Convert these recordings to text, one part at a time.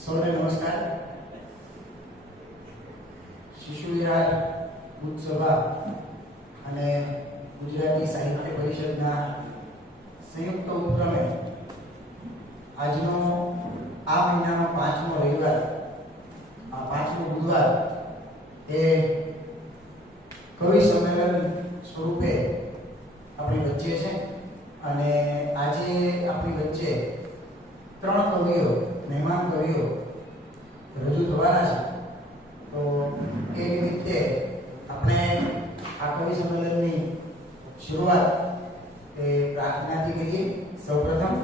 સૌને નમસ્કાર. શિશુ વિહાર બુદ્ધ સભા અને ગુજરાતી સાહિત્ય પરિષદના સંયુક્ત ઉપક્રમે આજનો આ મહિનાનો 5મો રવિવાર, આ 5મો બુધવાર એ કવિ સંમેલન સ્વરૂપે આપણી વચ્ચે છે. અને આજે આપણી વચ્ચે 3 કવિઓ, મહેમાન કવિઓ રજૂ થવાના છે. તો એ નિમિત્તે આપણે આ કવિ સંમેલનની શરૂઆત એ પ્રાર્થનાથી કરીએ. સૌપ્રથમ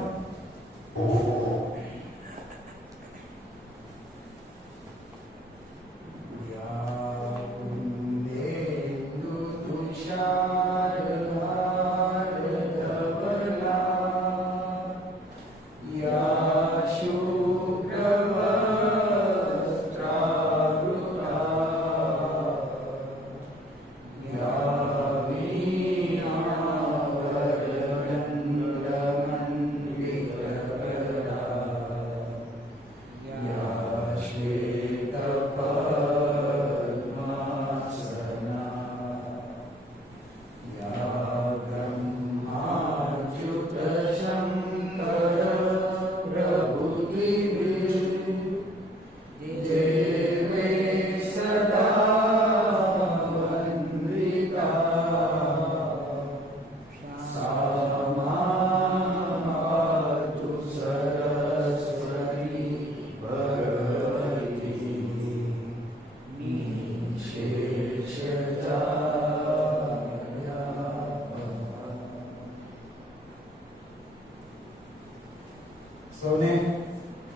સૌને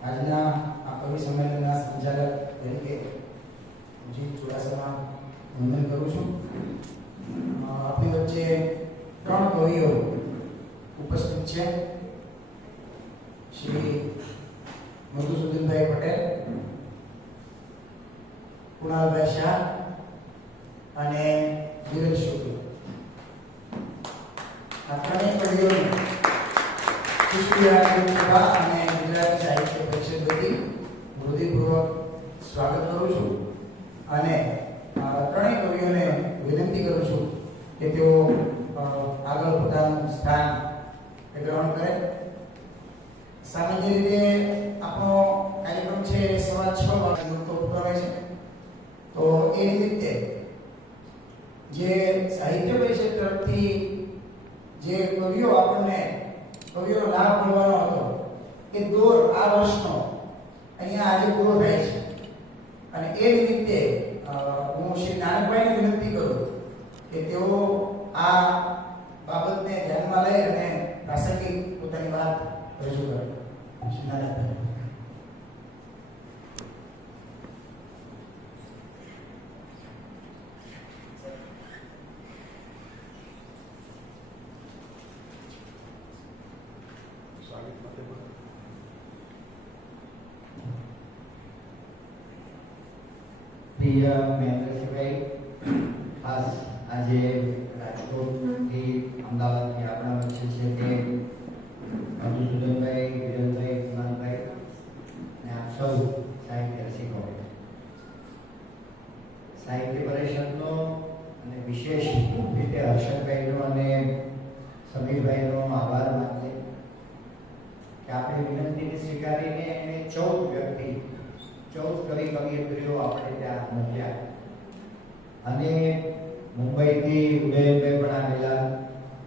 આજના આ કવિ સંમેલનના સંચાલક તરીકે જીત ચુડાસમા વંદન કરું છું. આપણી વચ્ચે 3 કવિઓ ઉપસ્થિત છે. શ્રી મધુસૂદનભાઈ પટેલ, કુણાલભાઈ શાહ અને ધીરજ શુક્લ. આ 3 કવિઓને શિશુ વિહાર સભા અને ગુજરાતી સાહિત્ય પરિષદ વતી હૃદયપૂર્વક સ્વાગત કરું છું. અને 3 કવિઓને વિનંતી કરું છું કે તેઓ આગળ પોતાનું સ્થાન ગ્રહણ કરે. સામાન્ય રીતે આપણો કાર્યક્રમ છે 6:15 વાગે ઉપક્રમે છે. તો એ નિમિત્તે જે સાહિત્ય પરિષદ તરફથી જે કવિઓનો લાભ મળવાનો હતો એ દોર આ વર્ષનો અહીંયા આજે પૂરો થાય છે. અને એ નિમિત્તે હું શ્રી નાનકભાઈને વિનંતી કરું કે તેઓ આ બાબતને ધ્યાનમાં લઈ અને પ્રાસંગિક પોતાની વાત રજૂ કરે. શ્રી નાનકભાઈ. પ્રિય મહેન્દ્રસિંહભાઈ, ખાસ આજે રાજકોટથી અમદાવાદથી આપણા વચ્ચે છે તે મધુસૂદનભાઈ, વિરલભાઈ, કુમારભાઈ અને આપ સૌ સાહિત્ય રસિકો, સાહિત્ય પરિષદનો અને વિશેષ રીતે હર્ષદભાઈનો અને સમીરભાઈનો આભાર માનીએ કે આપણે વિનંતીને સ્વીકારીને એને 14 કવિયત્રીઓ આપણે ત્યાં મોકલ્યા. અને મુંબઈથી ઉદયનભાઈ પણ આવેલા,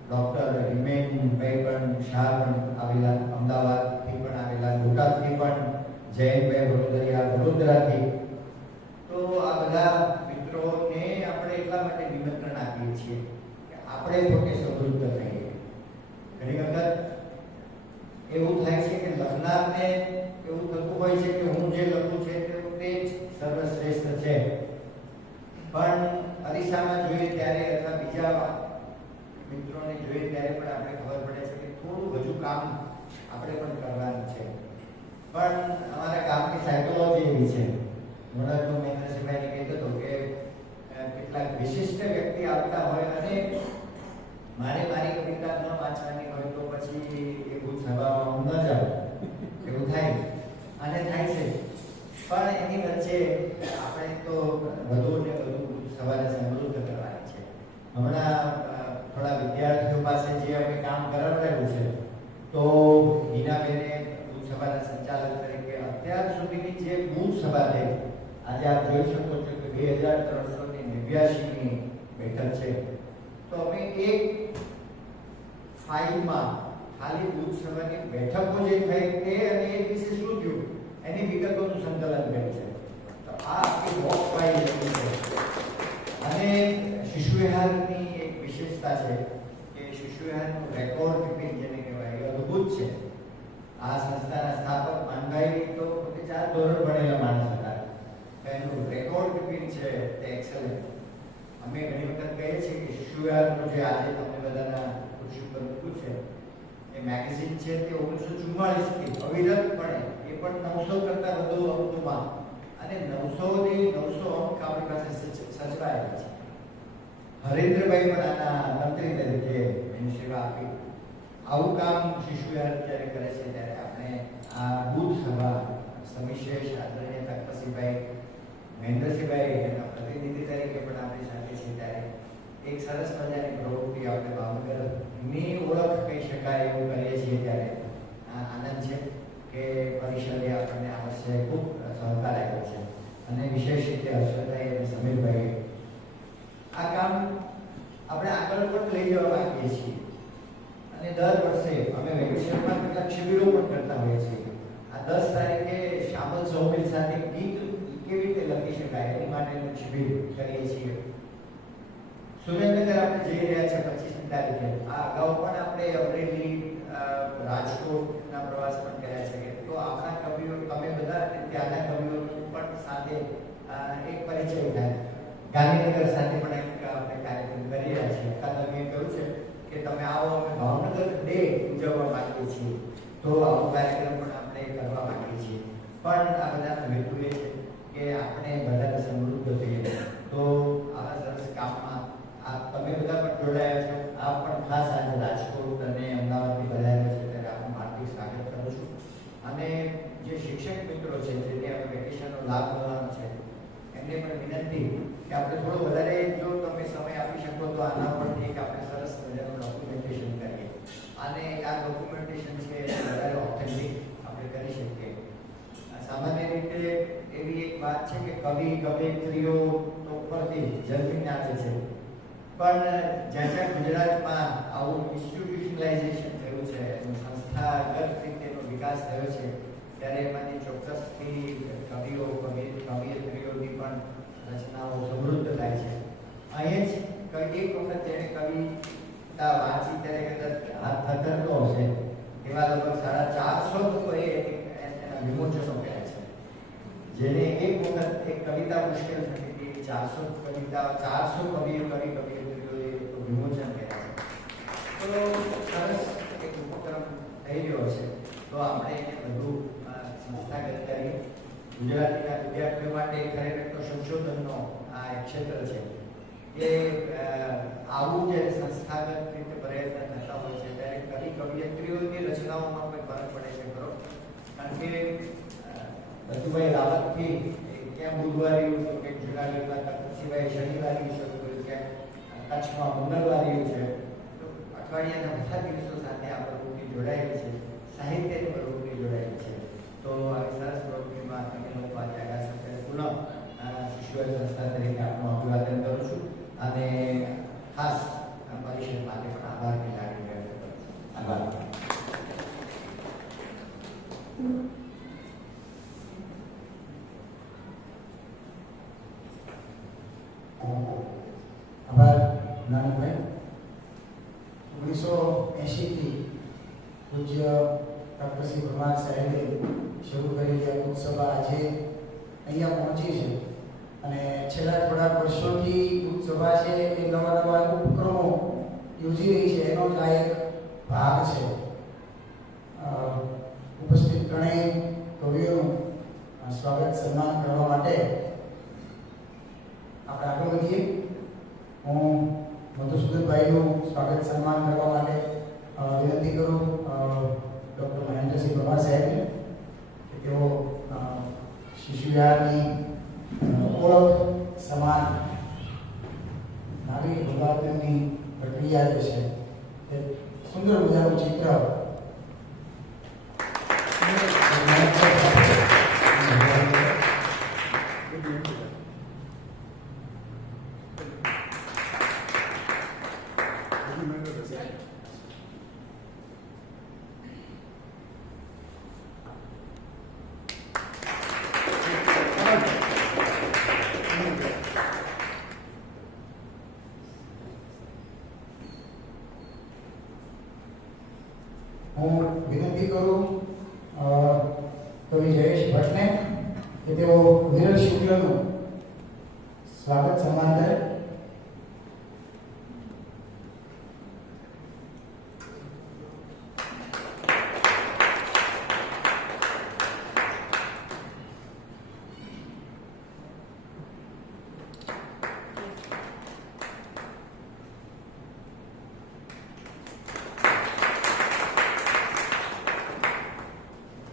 ડૉક્ટર હિમેનભાઈ પણ શાહ પણ આવેલા, અમદાવાદથી પણ આવેલા, બોટાદથી પણ જયંતભાઈ વડોદરાથી. તો આ બધા મિત્રોને આપણે એટલા માટે નિમંત્રણ આપીએ છીએ કે આપણે પોતે સમૃદ્ધ થઈએ. ઘણી વખત એવું થાય છે કે લખનારને એવું થતું હોય છે કે હું જે લખું છે તે જ સર્વશ્રેષ્ઠ છે, પણ અરીસામાં જોઈએ ત્યારે અથવા બીજા મિત્રોને જોઈએ ત્યારે પણ આપણે ખબર પડે છે કે થોડું વધુ કામ આપણે પણ કરવાનું છે. પણ અમારા ગામની સાયકોલોજી એવી છે. હમણાં તો મહેન્દ્રસિંહભાઈને કહેતો હતો કે કેટલાક વિશિષ્ટ વ્યક્તિ આવતા હોય અને મારી કવિતા ન વાંચવાની હોય તો પછી એ ભૂત સભામાં હું ન જાઉં એવું થાય. અને થાય છે તો હિનાબેને બુથ સભાના સંચાલક તરીકે અત્યાર સુધીની જે બુથ સભા થઈ, આજે આપ જોઈ શકો છો કે 2389ની બેઠક છે. તો અમે એક ફાઇલમાં ખાલી બુથ સભાની બેઠકો જે થઈ તે અને એ વિશે શું થયું એની વિગતોનું સંકલન કર્યું છે. તો આ આખી બોક્સ ફાઇલ છે. અને શિશુ વિહારની એક વિશેષતા છે કે શિશુ વિહારનું રેકોર્ડ કીપિંગ જેને કહેવાય એ અદ્ભુત છે. આ સંસ્થાના સ્થાપક માનભાઈ તો પોતે 4 ધોરણ ભણેલા માણસ હતા. એનું રેકોર્ડ કીપિંગ છે તે એક્સેલન્ટ. અમે ઘણી વખત કહીએ છીએ કે શિશુ વિહારનું જે આજે તમને બધાના ખુરશી પર મૂક્યું છે એ મેગેઝિન છે તે 1944 થી અવિરતપણે એ પણ 900 કરતા વધુ અંકોમાં અને 900 થી 900 અંક આપણી પાસે સચવાયેલા છે. હરેન્દ્રભાઈ પણ આના મંત્રી તરીકે એની સેવા આપી. આવું કામ શિશુ વિહાર જ્યારે કરે છે ત્યારે આપણે આ બુથ સભા સવિશેષ આદરણીય તકસીભાઈ મહેન્દ્રસિંહભાઈ એના પ્રતિનિધિ તરીકે પણ આપણી સાથે છે ત્યારે એક સરસ મજાની પ્રવૃત્તિ આપણે ભાવનગરની ઓળખ કહી શકાય એવું કરીએ છીએ. ત્યારે આનંદ છે કે પરિષદે આપણને આ વર્ષે ખૂબ સહકાર આપ્યો છે અને વિશેષ રીતે હર્ષદભાઈ અને સમીરભાઈ આ કામ આપણે આગળ પણ લઈ જવા માંગીએ છીએ. અને દર વર્ષે અમે વેકેશનમાં કેટલાક શિબિરો પણ કરતા હોઈએ છીએ. આ 10 તારીખે શામલ સૌમિલ સાથે ગીત કેવી રીતે લખી શકાય એની માટેનું શિબિર કરીએ છીએ. સુરેન્દ્રનગર આપણે જઈ રહ્યા છે 25 તારીખે. આ અગાઉ પણ આપણે અમરેલી રાજકોટના પ્રવાસ પણ કર્યા છે. તો આપણા કવિઓ તમે બધા ત્યાંના કવિઓ પણ સાથે એક પરિચય થાય. ગાંધીનગર સાથે પણ એક આપણે કાર્યક્રમ કરી રહ્યા છીએ. અકાદમીએ કહ્યું છે કે તમે આવો, અમે ભાવનગર ડે ઉજવવા માંગીએ છીએ. તો આવો કાર્યક્રમ પણ આપણે કરવા માંગીએ છીએ. પણ આ બધાનો હેતુ એ છે કે આપણે બધાને સમૃદ્ધ થઈએ. તો આવા સરસ કામમાં તમે બધા પણ જોડાયા છો. આપ પણ ખાસ આજે રાજકોટ અને અમદાવાદથી પધાર્યા છે ત્યારે આપનું હાર્દિક સ્વાગત કરું છું. અને જે શિક્ષક મિત્રો છે જેને આપણે વેકેશનનો લાભ લેવાનો છે એમને પણ વિનંતી કે આપણે થોડો વધારે જો તમે સમય આપી શકો તો આના પરથી એક આપણે સરસ મજાનું ડોક્યુમેન્ટેશન કરીએ. અને આ ડોક્યુમેન્ટેશન છે વધારે ઓથેન્ટિક આપણે કરી શકીએ. સામાન્ય રીતે એવી એક વાત છે કે કવિ કવિયત્રીઓ તો ઉપરથી જન્મીને આવે છે, પણ જ્યાં ગુજરાતમાં આવું ઇન્સ્ટિટ્યુશનલાઇઝેશન થયું છે, સંસ્થાગત રીતેનો વિકાસ થયો છે ત્યારે એમાંથી ચોક્કસથી કવિઓ કવિયત્રીઓની પણ રચનાઓ સમૃદ્ધ થાય છે. અહીં જ એક વખત જેણે કવિતા વાંચી ત્યારે કદાચ હાથ થતરતો હશે એવા લગભગ 450 લોકોએ એના વિમોચનો કર્યા છે. જેને એક વખત એક કવિતા મુશ્કેલ થતી હતી, 400 કવિતા 400 કવિયત્રીઓએ વિમોચન કર્યા છે. તો સરસ એક ઉપક્રમ થઈ રહ્યો છે. તો આપણે એને વધુ સંસ્થાગત કરી ગુજરાતીના વિદ્યાર્થીઓ માટે ખરેખર તો સંશોધનનો આ એક ક્ષેત્ર છે કે આવું જ્યારે સંસ્થાગત રીતે પ્રયત્ન થતા હોય છે ત્યારે કવિયત્રીઓની રચનાઓમાં કોઈ ફરક પડે છે ખરો? કારણ કે બચુભાઈ રાવતથી ક્યાં બુધવારીયું તો કે જુનાગઢમાં તકસીભાઈ શનિવારીયું શરૂ કર્યું, ક્યાં કચ્છમાં મંગળવારીયું છે. તો અઠવાડિયાના બધા દિવસો સાથે આ પ્રવૃત્તિ જોડાયેલી છે, સાહિત્યની પ્રવૃત્તિ જોડાયેલી છે. તો આવી સરસ પ્રવૃત્તિમાં તમે લોકો આજે આવ્યા છો ત્યારે પુનઃ શિશુ સંસ્થા તરીકે આપનું અભિવાદન કરું છું અને ખાસ પરિષદ માટે પણ આભારની લાગણી વ્યક્ત કરું છું. આભાર. આભાર નાનકભાઈ. 1980 થી પૂજ્ય ડૉક્ટર શ્રી પરમાર સાહેબે શરૂ કરેલી આ બુથ સભા આજે અહીંયા પહોંચી છે અને છેલ્લા થોડાક વર્ષોથી બુથ સભા છે એ નવા નવા ઉપક્રમો યોજી રહી છે. એનો જ આ એક ભાગ છે. ઉપસ્થિત ત્રણેય કવિઓનું સ્વાગત સન્માન કરવા માટે આપણે આગળ વધીએ. હું મધુસૂદનભાઈનું સ્વાગત સન્માન કરવા માટે વિનંતી કરું ડૉક્ટર મહેન્દ્રસિંહ પરમાર સાહેબને કે તેઓ શિશુ વિહારની ઓળખ સમાન નાગરિક અભિવાદનની પ્રક્રિયા જે છે તે સુંદર મજાનું ચિત્ર કરું કવિ જયેશ ભટ્ટને કે તેઓ વિરલ શુક્લનું સ્વાગત સન્માન કરે.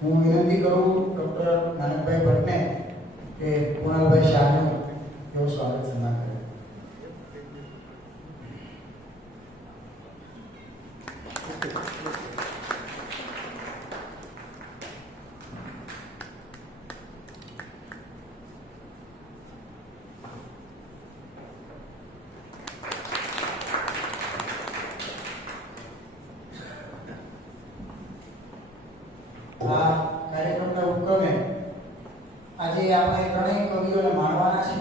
હું વિનંતી કરું ડોક્ટર નાનકભાઈ ભટ્ટને કે કુણાલભાઈ શાહનું તેઓ સ્વાગત સન્માન કરે. આ કાર્યક્રમના ઉપક્રમે આજે આપણે ત્રણેય કવિઓને માણવાના છે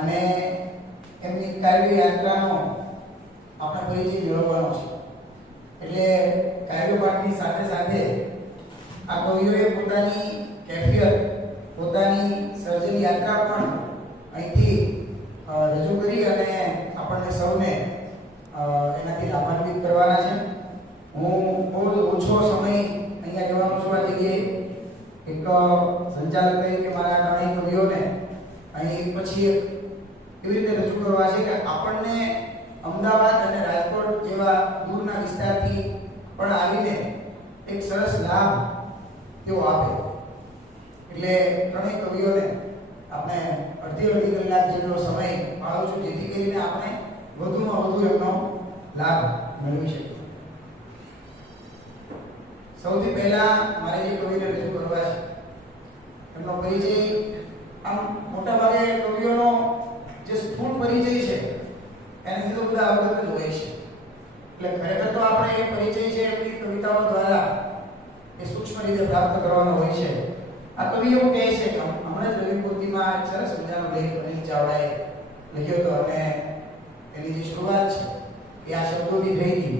અને એમની કાવ્ય યાત્રાનો આપણે પરિચય મેળવવાનો છે. એટલે કાવ્ય પાઠની સાથે સાથે આ કવિઓએ પોતાની કેફિયત, પોતાની સર્જન યાત્રા પણ અહીંથી રજૂ કરી અને આપણને સૌને એનાથી લાભાન્વિત કરવાના છે. હું બહુ ઓછો સમય અહીંયા જવાનો છું. આ જગ્યાએ એક સંચાલક તરીકે મારા ત્રણેય કવિઓને અહીં પછી એવી રીતે રજૂ કરવા છે કે આપણને અમદાવાદ અને રાજકોટ જેવા દૂરના વિસ્તારથી પણ આવીને એક સરસ લાભ તેઓ આપે. એટલે ત્રણેય કવિઓને આપણે અડધી કલાક જેટલો સમય ફાળવું છું, જેથી કરીને આપણે વધુમાં વધુ એમનો લાભ મેળવી શકીએ. સૌથી પહેલા મારે જે કવિને રજૂ કરવા છે એમનો પરિચય, આમ મોટા ભાગે કવિઓનો જે સ્થૂળ પરિચય છે એનાથી તો બધા અવગત જ હોય છે. એટલે ખરેખર તો આપણે એ પરિચય છે એમની કવિતાઓ દ્વારા એ સૂક્ષ્મ રીતે પ્રાપ્ત કરવાનો હોય છે. આ કવિઓ કહે છે કે હમણાં જ રવિપૂર્તિમાં સરસ મજાનો લેખ અનિલ ચાવડાએ લખ્યો હતો અને એની જે શરૂઆત છે એ આ શબ્દોથી થઈ હતી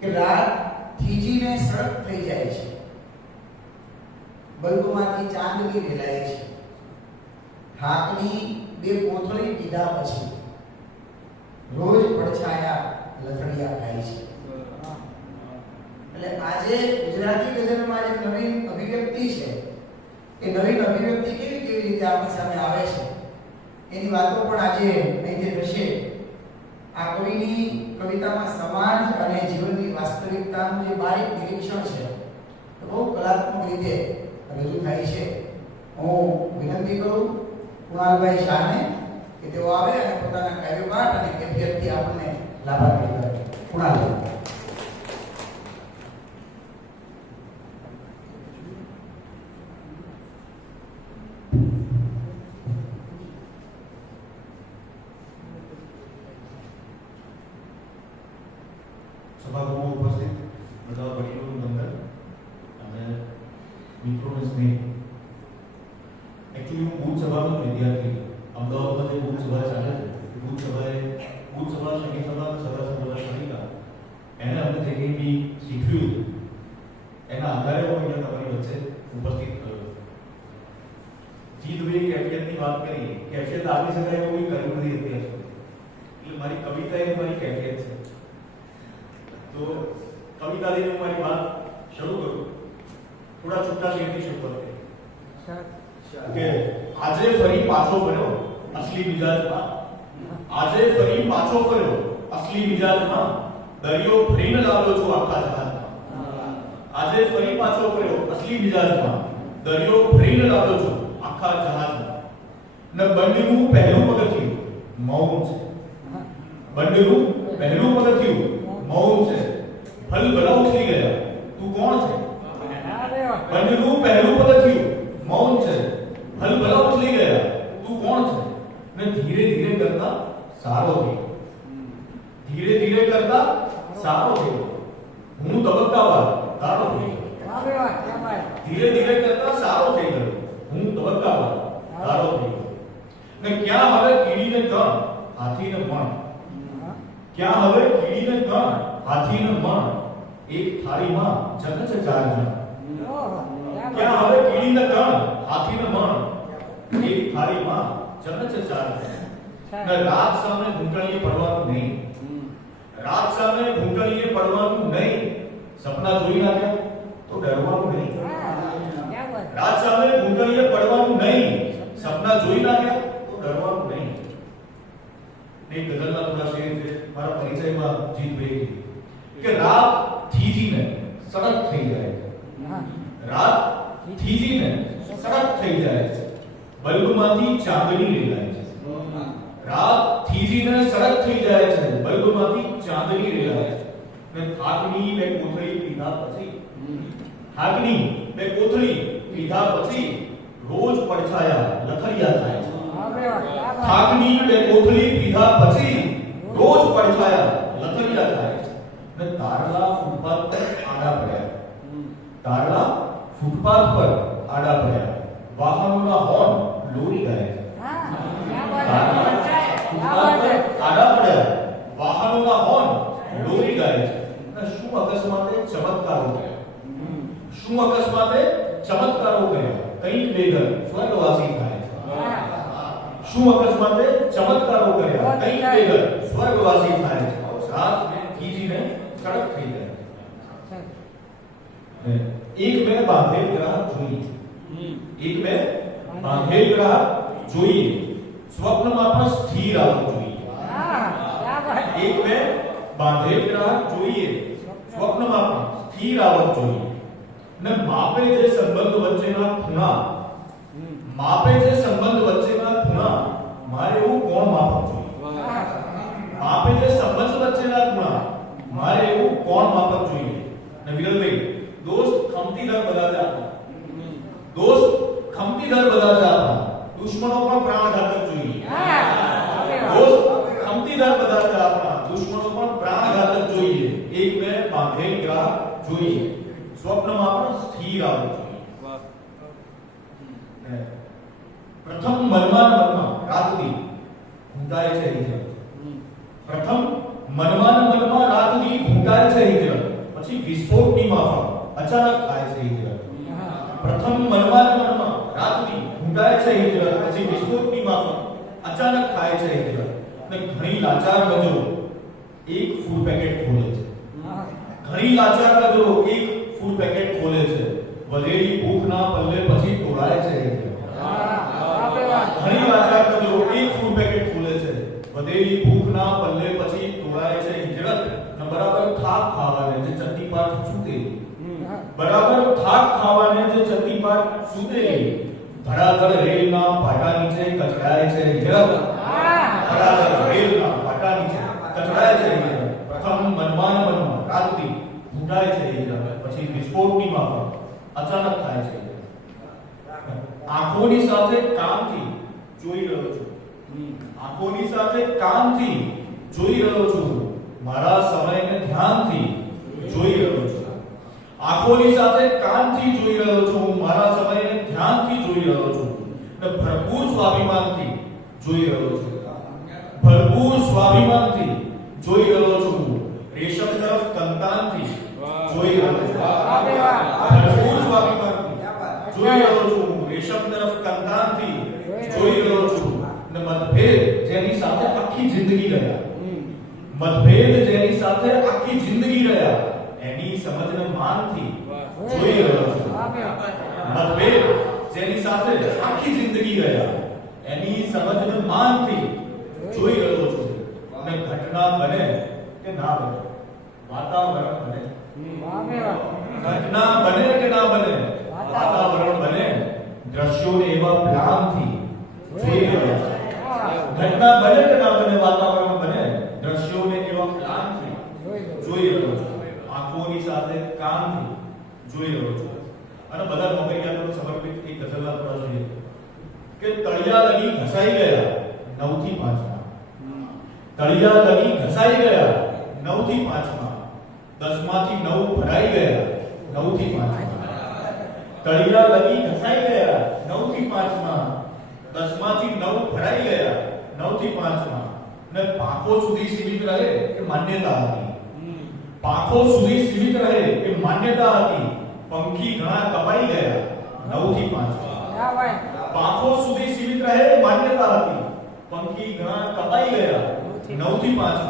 કે રાત થીજીને સડક થઈ જાય છે, બલ્બમાંથી ચાંદની રેલાય છે, થાકની બે કોથળી પીધા પછી રોજ પડછાયા લથડિયા ખાય છે. એટલે આજે ગુજરાતી ગઝલમાં જે નવીન અભિવ્યક્તિ છે એ નવીન અભિવ્યક્તિ કેવી રીતે આપણી સામે આવે છે એની વાતો પણ આજે અહીંથી થશે. આ કવિની કવિતામાં સમાજ અને જીવનની વાસ્તવિકતાનું જે બારીક નિરીક્ષણ છે એ બહુ કલાત્મક રીતે રજૂ થાય છે. હું વિનંતી કરું કુણાલભાઈ શાહને કે તેઓ આવે અને પોતાના કાવ્યપાઠ અને કેફિયતથી આપણને લાભાન્વિત કરે. કુણાલભાઈ. સભાગૃહમાં ઉપસ્થિત બધા વડીલો નંદન અને મિત્રોને સ્નેહ. એકચ્યુઅલી હું બુધ સભાનો વિદ્યાર્થી. અમદાવાદમાં જે બુધ સભા ચાલે છે, બુધ સભા શનિ સભા સદા સભા શનિકા એને અમને જે કંઈ બી શીખ્યું એના આધારે હું અહીંયા તમારી વચ્ચે ઉપસ્થિત થયો. જીતભાઈ કેફિયતની વાત કરી. કેફિયત આપી શકાય એવું કંઈ કર્યું નથી અત્યાર સુધી. એટલે મારી કવિતા એ મારી કેફિયત છે. તો કવિતાથી હું મારી વાત શરૂ કરું. થોડા છૂટા શેરથી શરૂ કરીએ કે આજે ફરી પાછો ફર્યો અસલી મિજાજમાં, આજે ફરી પાછો ફર્યો અસલી મિજાજમાં, દરિયો ફરીને લાવ્યો છું આખા જહાજમાં. આજે ફરી પાછો ફર્યો અસલી મિજાજમાં, દરિયો ફરીને લાવ્યો છું આખા જહાજમાં. ને બંધનું પહેલું પગથિયું મૌન છે, બંધનું પહેલું પગથિયું મૌન છે. ફલ ભલા ઉતરી ગયા તું કોણ છે? બંધનું પહેલું પગથિયું મૌન છે. ફલ ભલા ઉતરી ગયા તું કોણ છે? ને ધીરે ધીરે કરતા સારો થયો, ધીરે ધીરે કરતા સારો થયો, હું તબક્કાવાર તારો થયો. ધીરે ધીરે કરતા સારો થઈ ગયો, હું તબક્કાવાર તારો થયો. ને ક્યાં હવે કીડીને કણ હાથીને મણ, ક્યાં હવે કીડીને કણ હાથીને મણ, એક થાળીમાં જગત છે 4 જણ ઓહો, ક્યાં ક્યાં વાત. હવે કીડીને 3 હાથીને મણ એક થાળીમાં જગત છે 4 જણ ને રાત સામે ઘૂંટણીએ પડવાનું નહીં રાત સામે ઘૂંટણીએ પડવાનું નહીં સપના જોઈ નાખ્યા તો ડરવાનું નહીં હા, ક્યાં વાત. રાત સામે ઘૂંટણીએ પડવાનું નહીં સપના જોઈ નાખ્યા તો ડરવાનું નહીં એક ગઝલના થોડા શેર છે મારા પરિચયમાં જીતભાઈ કે રાત થીજીને સડક થઈ જાય છે હા, રાત થીજીને સડક થઈ જાય છે બલ્બમાંથી ચાંદની રેલાય છે રાત થીજીને સડક થઈ જાય છે બલ્બમાંથી ચાંદની રેલાય છે ને થાકની બે કોથળી પીધા પછી થાકની બે કોથળી પીધા પછી રોજ પડછાયા લથડિયા થાય છે બાપરે બાપ, ક્યાં વાત. થાકની બે કોથળી પીધા પછી રોજ પડછાયા લથડિયા થાય છે ને તારલા ફૂટપાથ પર આડા પડ્યા તારલા ફૂટપાથ પર આડા પડ્યા વાહનોના હોર્ન લોરી ગાય છે હા, ક્યાં વાત. ક્યાં વાત છે. આડા પડ્યા વાહનોના હોર્ન લોરી ગાય છે અને શું અકસ્માતે ચમત્કારો થયા શું અકસ્માતે ચમત્કારો થયા કંઈક બેઘર સ્વર્ગવાસી થાય છે હા, શું અકસ્માતે ચમત્કારો કર્યા કંઈક બેઘર સ્વર્ગવાસી થાય છે રાત થીજીને સડક થઈ જાય છે એક બે બાંધેલ ગ્રાહક જોઈએ એક બે બાંધેલ ગ્રાહક જોઈએ સ્વપ્નમાં પણ સ્થિર આવવું જોઈએ હા, ક્યાં વાત. એક બે બાંધેલ ગ્રાહક જોઈએ સ્વપ્નમાં પણ સ્થિર આવવું જોઈએ ને માપે જે સંબંધ વચ્ચેના ખૂણા માપે જે સંબંધ વચ્ચેના ખૂણા મારે એવું કોણ માપવું જોઈએ હા, માપે જે સંબંધ વચ્ચેના ખૂણા મારે એવું કોણ માપવું જોઈએ ને વિરલભાઈ દોસ્ત ખમતી દર બધા છે આપણા દોસ્ત ખમતી દર બધા છે આપણા દુશ્મનો પણ પ્રાણઘાતક જોઈએ હા, બાપરે બાપ. દોસ્ત ખમતી દર બધા છે આપણા દુશ્મનો પણ પ્રાણઘાતક જોઈએ એક બે બાંધેલ ગ્રાહક જોઈએ સ્વપ્નમાં પણ સ્થિર આવવું જોઈએ પ્રથમ મનમાં રાતથી ઘૂંટાય છે હિજરત પ્રથમ મનમાં રાતથી ઘૂંટાય છે હિજરત પછી વિસ્ફોટની માફક અચાનક થાય છે હિજરત પ્રથમ મનમાં રાતથી ઘૂંટાય છે હિજરત પછી વિસ્ફોટની માફક અચાનક થાય છે હિજરત અને ઘણી લાચાર નજરો એક ફૂડ પેકેટ ખોલે છે હા, ઘણી લાચાર નજરો એક ફૂડ પેકેટ ખોલે છે વધેલી ભૂખના પલ્લે પછી તોડાય છે હિજરત હા, બાપરે બાપ. ઘણી લાચાર નજરો એક ફૂડ પેકેટ ખોલે છે વધેલી ભૂખના પલ્લે પછી તોડાય છે હિજરત ને બરાબર થાક ખાવાને જે ચટણી પાટ સૂતે હા, બરાબર થાક ખાવાને જે ચટણી પાટ સૂતે ધડાધડ રેલના પાટા નીચે કચડાય છે હિજરત હા, ધડાધડ રેલના પાટા નીચે કચડાય છે હિજરત પ્રથમ મનમાં રાતથી ઘૂંટાય છે હિજરત પછી વિસ્ફોટની માફક અચાનક થાય છે આંખોની સાથે કામથી જોઈ રહ્યો છું આંખોની સાથે કામથી જોઈ રહ્યો છું મારા સમયને ધ્યાનથી જોઈ રહ્યો છું આંખોની સાથે કામથી જોઈ રહ્યો છું મારા સમયને ધ્યાનથી જોઈ રહ્યો છું ને ભરપૂર સ્વાભિમાનથી જોઈ રહ્યો છું ભરપૂર સ્વાભિમાનથી જોઈ રહ્યો છું રેશમ તરફ કંતાનથી જોઈ રહ્યો છું બાપરે બાપ. ભરપૂર સ્વાભિમાનથી જોઈ રહ્યો છું રેશમ તરફ કંતાનથી જોઈ રહ્યો છું ને મતભેદ જેની સાથે આખી જિંદગી રહ્યા મતભેદ જેની સાથે આખી જિંદગી રહ્યા એની સમજને માનથી જોઈ રહ્યો છું બાપરે બાપ. મતભેદ જેની સાથે આખી જિંદગી રહ્યા એની સમજને માનથી જોઈ રહ્યો છું અને ઘટના બને કે ના બને વાતાવરણ બને બાપરે બાપ. ઘટના બને કે ના બને વાતાવરણ બને દ્રશ્યોને એવા પ્લાનથી જોઈ રહ્યો છું ઘટના બને કે ના બને વાતાવરણ બને દ્રશ્યોને એવા પ્લાનથી જોઈ રહ્યો છું આંખોની સાથે કાનથી જોઈ રહ્યો છું અને બધા નોકરિયાતોને સમર્પિત એક ગઝલના થોડા જોઈએ કે તળિયા લગી ઘસાઈ ગયા 9 થી 5 માં તળિયા લગી ઘસાઈ ગયા 9 થી 5 માં 10 માંથી 9 ભરાઈ ગયા 9 થી 5 માં તળિયા લગી ઘસાઈ ગયા 9 થી 5 માં 10 માંથી 9 ભરાઈ ગયા 9 થી 5 માં ને પાંખો સુધી સીમિત રહે કે માન્યતા હતી પાંખો સુધી સીમિત રહે એ માન્યતા હતી, પંખી ઘણા કપાઈ ગયા 9 થી 5. હા ભાઈ. પાંખો સુધી સીમિત રહે એ માન્યતા હતી, પંખી ઘણા કપાઈ ગયા 9 થી 5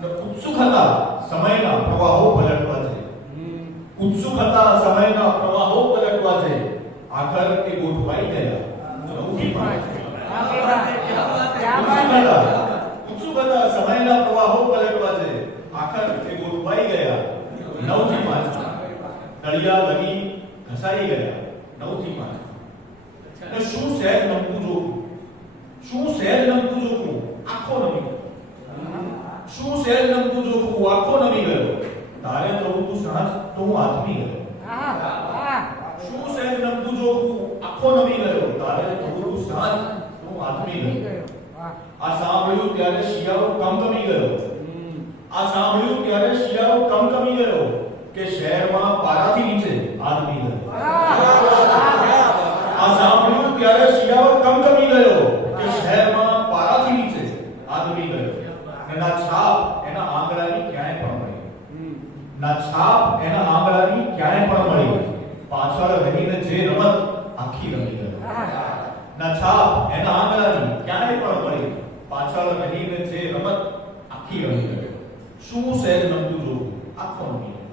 ને ઉત્સુક હતા સમયના પ્રવાહો પલટવા છે. ઉત્સુક હતા સમયના પ્રવાહો પલટવા છે, આખર એ ગોઠવાઈ ગયા 9 થી 5. હા બેટા. ક્યાં ઉત્સુક બાત હતા, है? ઉત્સુક હતા સમયના પ્રવાહો પલટવા છે, આખર એ ગોઠવાઈ ગયા 9 થી 5. તળિયા બની ઘસાઈ ગયા 9 થી 5. અને શું સહેજ નમતું જોખું, શું સહેજ નમતું જોખું, આખો નમી ગયો. શું સહેજ નમતું જોખું, આખો નમી ગયો, તારે થવું તું સાંજ તો હું આથમી ગયો. હા હા. શું સહેજ નમતું જોખું, આખો નમી ગયો, તારે થવું તું સાંજ તો હું આથમી ગયો. વાહ. આ સાંભળ્યું ત્યારે શિયાળો કમકમી ગયો, આ સાંભળ્યું ત્યારે શિયાળો કમકમી ગયો, કે શહેરમાં પારાથી નીચે આદમી ગયો. આ સાંભળ્યું ત્યારે શિયાળો કમકમી ગયો, કે શહેરમાં પારાથી નીચે આદમી ગયો. અને ના છાપ એના આંગળાની ક્યાંય પણ મળી, ના છાપ એના આંગળાની ક્યાંય પણ મળી, પાછળ રહીને જે રમત આખી રમી ગયો. ના છાપ એના આંગળાની ક્યાંય પણ મળી, પાછળ રહીને જે રમત આખી રમી ગયો. શું સહેજ નમતું જોવું, આખો નમી ગયો.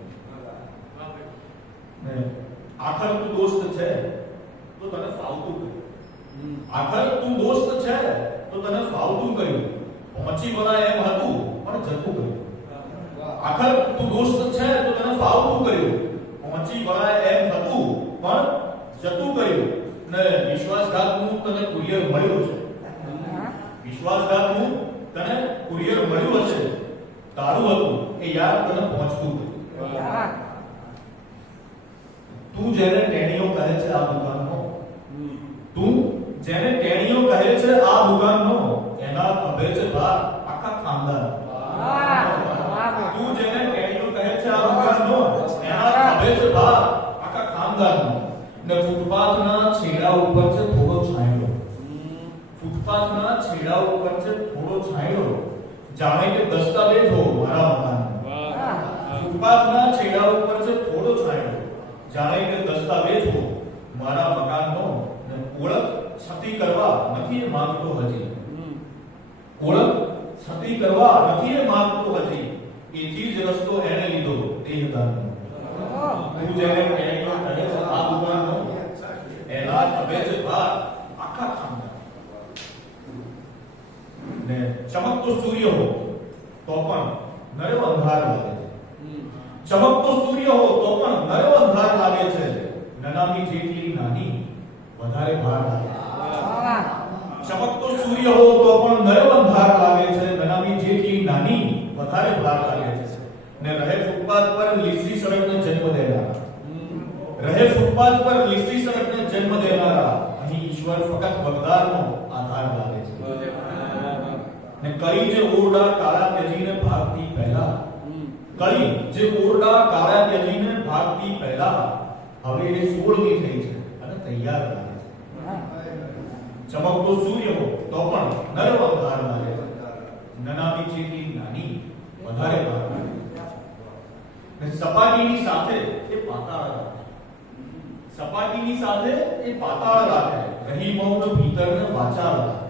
ને આખર તું દોસ્ત છે તો તને ફાવતું કર્યું, આખર તું દોસ્ત છે તો તને ફાવતું કર્યું, પહોંચી વળાય એમ હતું પણ જતું કર્યું. આખર તું દોસ્ત છે તો તને ફાવતું કર્યું, પહોંચી વળાય એમ હતું પણ જતું કર્યું. ને વિશ્વાસઘાતનું તને કુરિયર મળ્યું છે, વિશ્વાસઘાતનું તને કુરિયર મળ્યું હશે, તારું હતું એ યાર તને પહોંચતું કર્યું. તું જેને ટેણીઓ કહે છે આ દુકાનનો, તું જેને ટેણીઓ કહે છે આ દુકાનનો, એના ખભે છે ભાર આખા ખાનદાન. તું જેને ટેણીઓ કહે છે આ દુકાનનો, એના ખભે છે ભાર આખા ખાનદાનનો. ને ફૂટપાથના છેડા ઉપર છે થોડો છાંયડો, ફૂટપાથના છેડા ઉપર છે થોડો છાંયડો, જાણે કે દસ્તાવેજ હો મારા મકાનનો. ફૂટપાથના છેડા ઉપર છે થોડો છાંયડો, જાણે કે દસ્તાવેજ હો મારા મકાનનો. ને ઓળખ છતી કરવા નથી એ માંગતો હજી, ઓળખ છતી કરવા નથી એ માંગતો હજી, એથી જ રસ્તો એને લીધો દેહદાનનો. તું જેને ટેણીઓ કહે છે આ દુકાનનો, એના ખભે છે ભાર આખા ખાનદાન. ને ચમકતો સૂર્ય હો તો પણ નરો અંધાર લાગે છે, ચમકતો સૂર્ય હો તો પણ નરો અંધાર લાગે છે, નનામી જેટલી નાની વધારે ભાર લાગે છે. ચમકતો સૂર્ય હો તો પણ નરો અંધાર લાગે છે, નનામી જેટલી નાની વધારે ભાર લાગે છે. ને રહે ફૂટપાથ પર લીસી સડકને જન્મ દેનારા, રહે ફૂટપાથ પર લીસી સડકને જન્મ દેનારા, અહીં ઈશ્વર ફક્ત વગદારનો આધાર લાગે છે. ને કળી જે ઓરડા કાળા ત્યજીને ભાગતી પહેલા, કળી જે ઓરડા કાળા ત્યજીને ભાગતી પહેલા, હવે એ 16મી થઈ છે અને તૈયાર લાગે છે. ચમકતો સૂર્ય હો તો પણ નરો અંધાર લાગે છે, નનામી જેટલી નાની વધારે ભાર લાગે છે. ને સપાટીની સાથે એ પાતાળ રાખે, સપાટીની સાથે એ પાતાળ રાખે, રહી મૌન ભીતરને વાચાળ રાખે.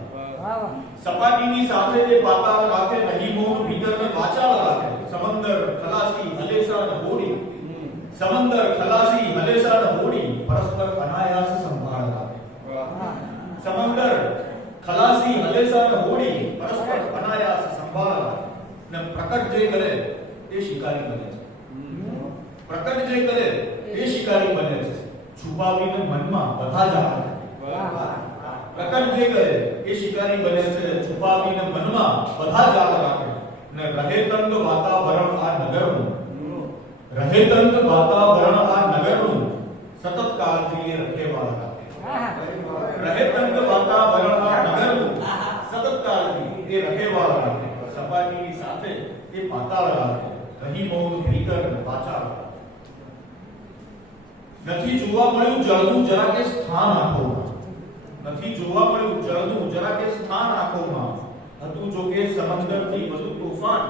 સપાટીની સાથે એ પાતાળ રાખે, રહી મૌન ભીતરને વાચાળ રાખે. સમંદર ખલાસી હલેસાન હોડી, સમંદર ખલાસી હલેસાન હોડી, પરસ્પર અનાયાસ સંભાળ રાખે. સમંદર ખલાસી હલેસાન હોડી, પરસ્પર અનાયાસ સંભાળ રાખે. ને પ્રકટ જે કરે એ શિકારી બને છે, પ્રકટ જે કરે એ શિકારી બને છે, છુપાવીને મનમાં બધા જ આવે. પ્રકટ જે કરે એ શિકારી બને છે, છુપાવીને મનમાં બધા જ આવે રાખે. ને રહે તંગ વાતાવરણ આ નગરનું, રહે તંગ વાતાવરણ આ નગરનું, સતત કાળજી એ રખેવાળ રાખે. રહે તંગ વાતાવરણ આ નગરનું, સતત કાળજી એ રખેવાળ રાખે. સપાટીની સાથે એ પાતાળ રાખે, રહી મૌન ભીતર વાચાળ રાખે. નથી જોવા મળ્યું જળનું જરા કે સ્થાન આંખોમાં, નથી જોવા મળ્યું જળનું જરા કે સ્થાન આંખોમાં, હતું જો કે સમંદરથી વધુ તોફાન.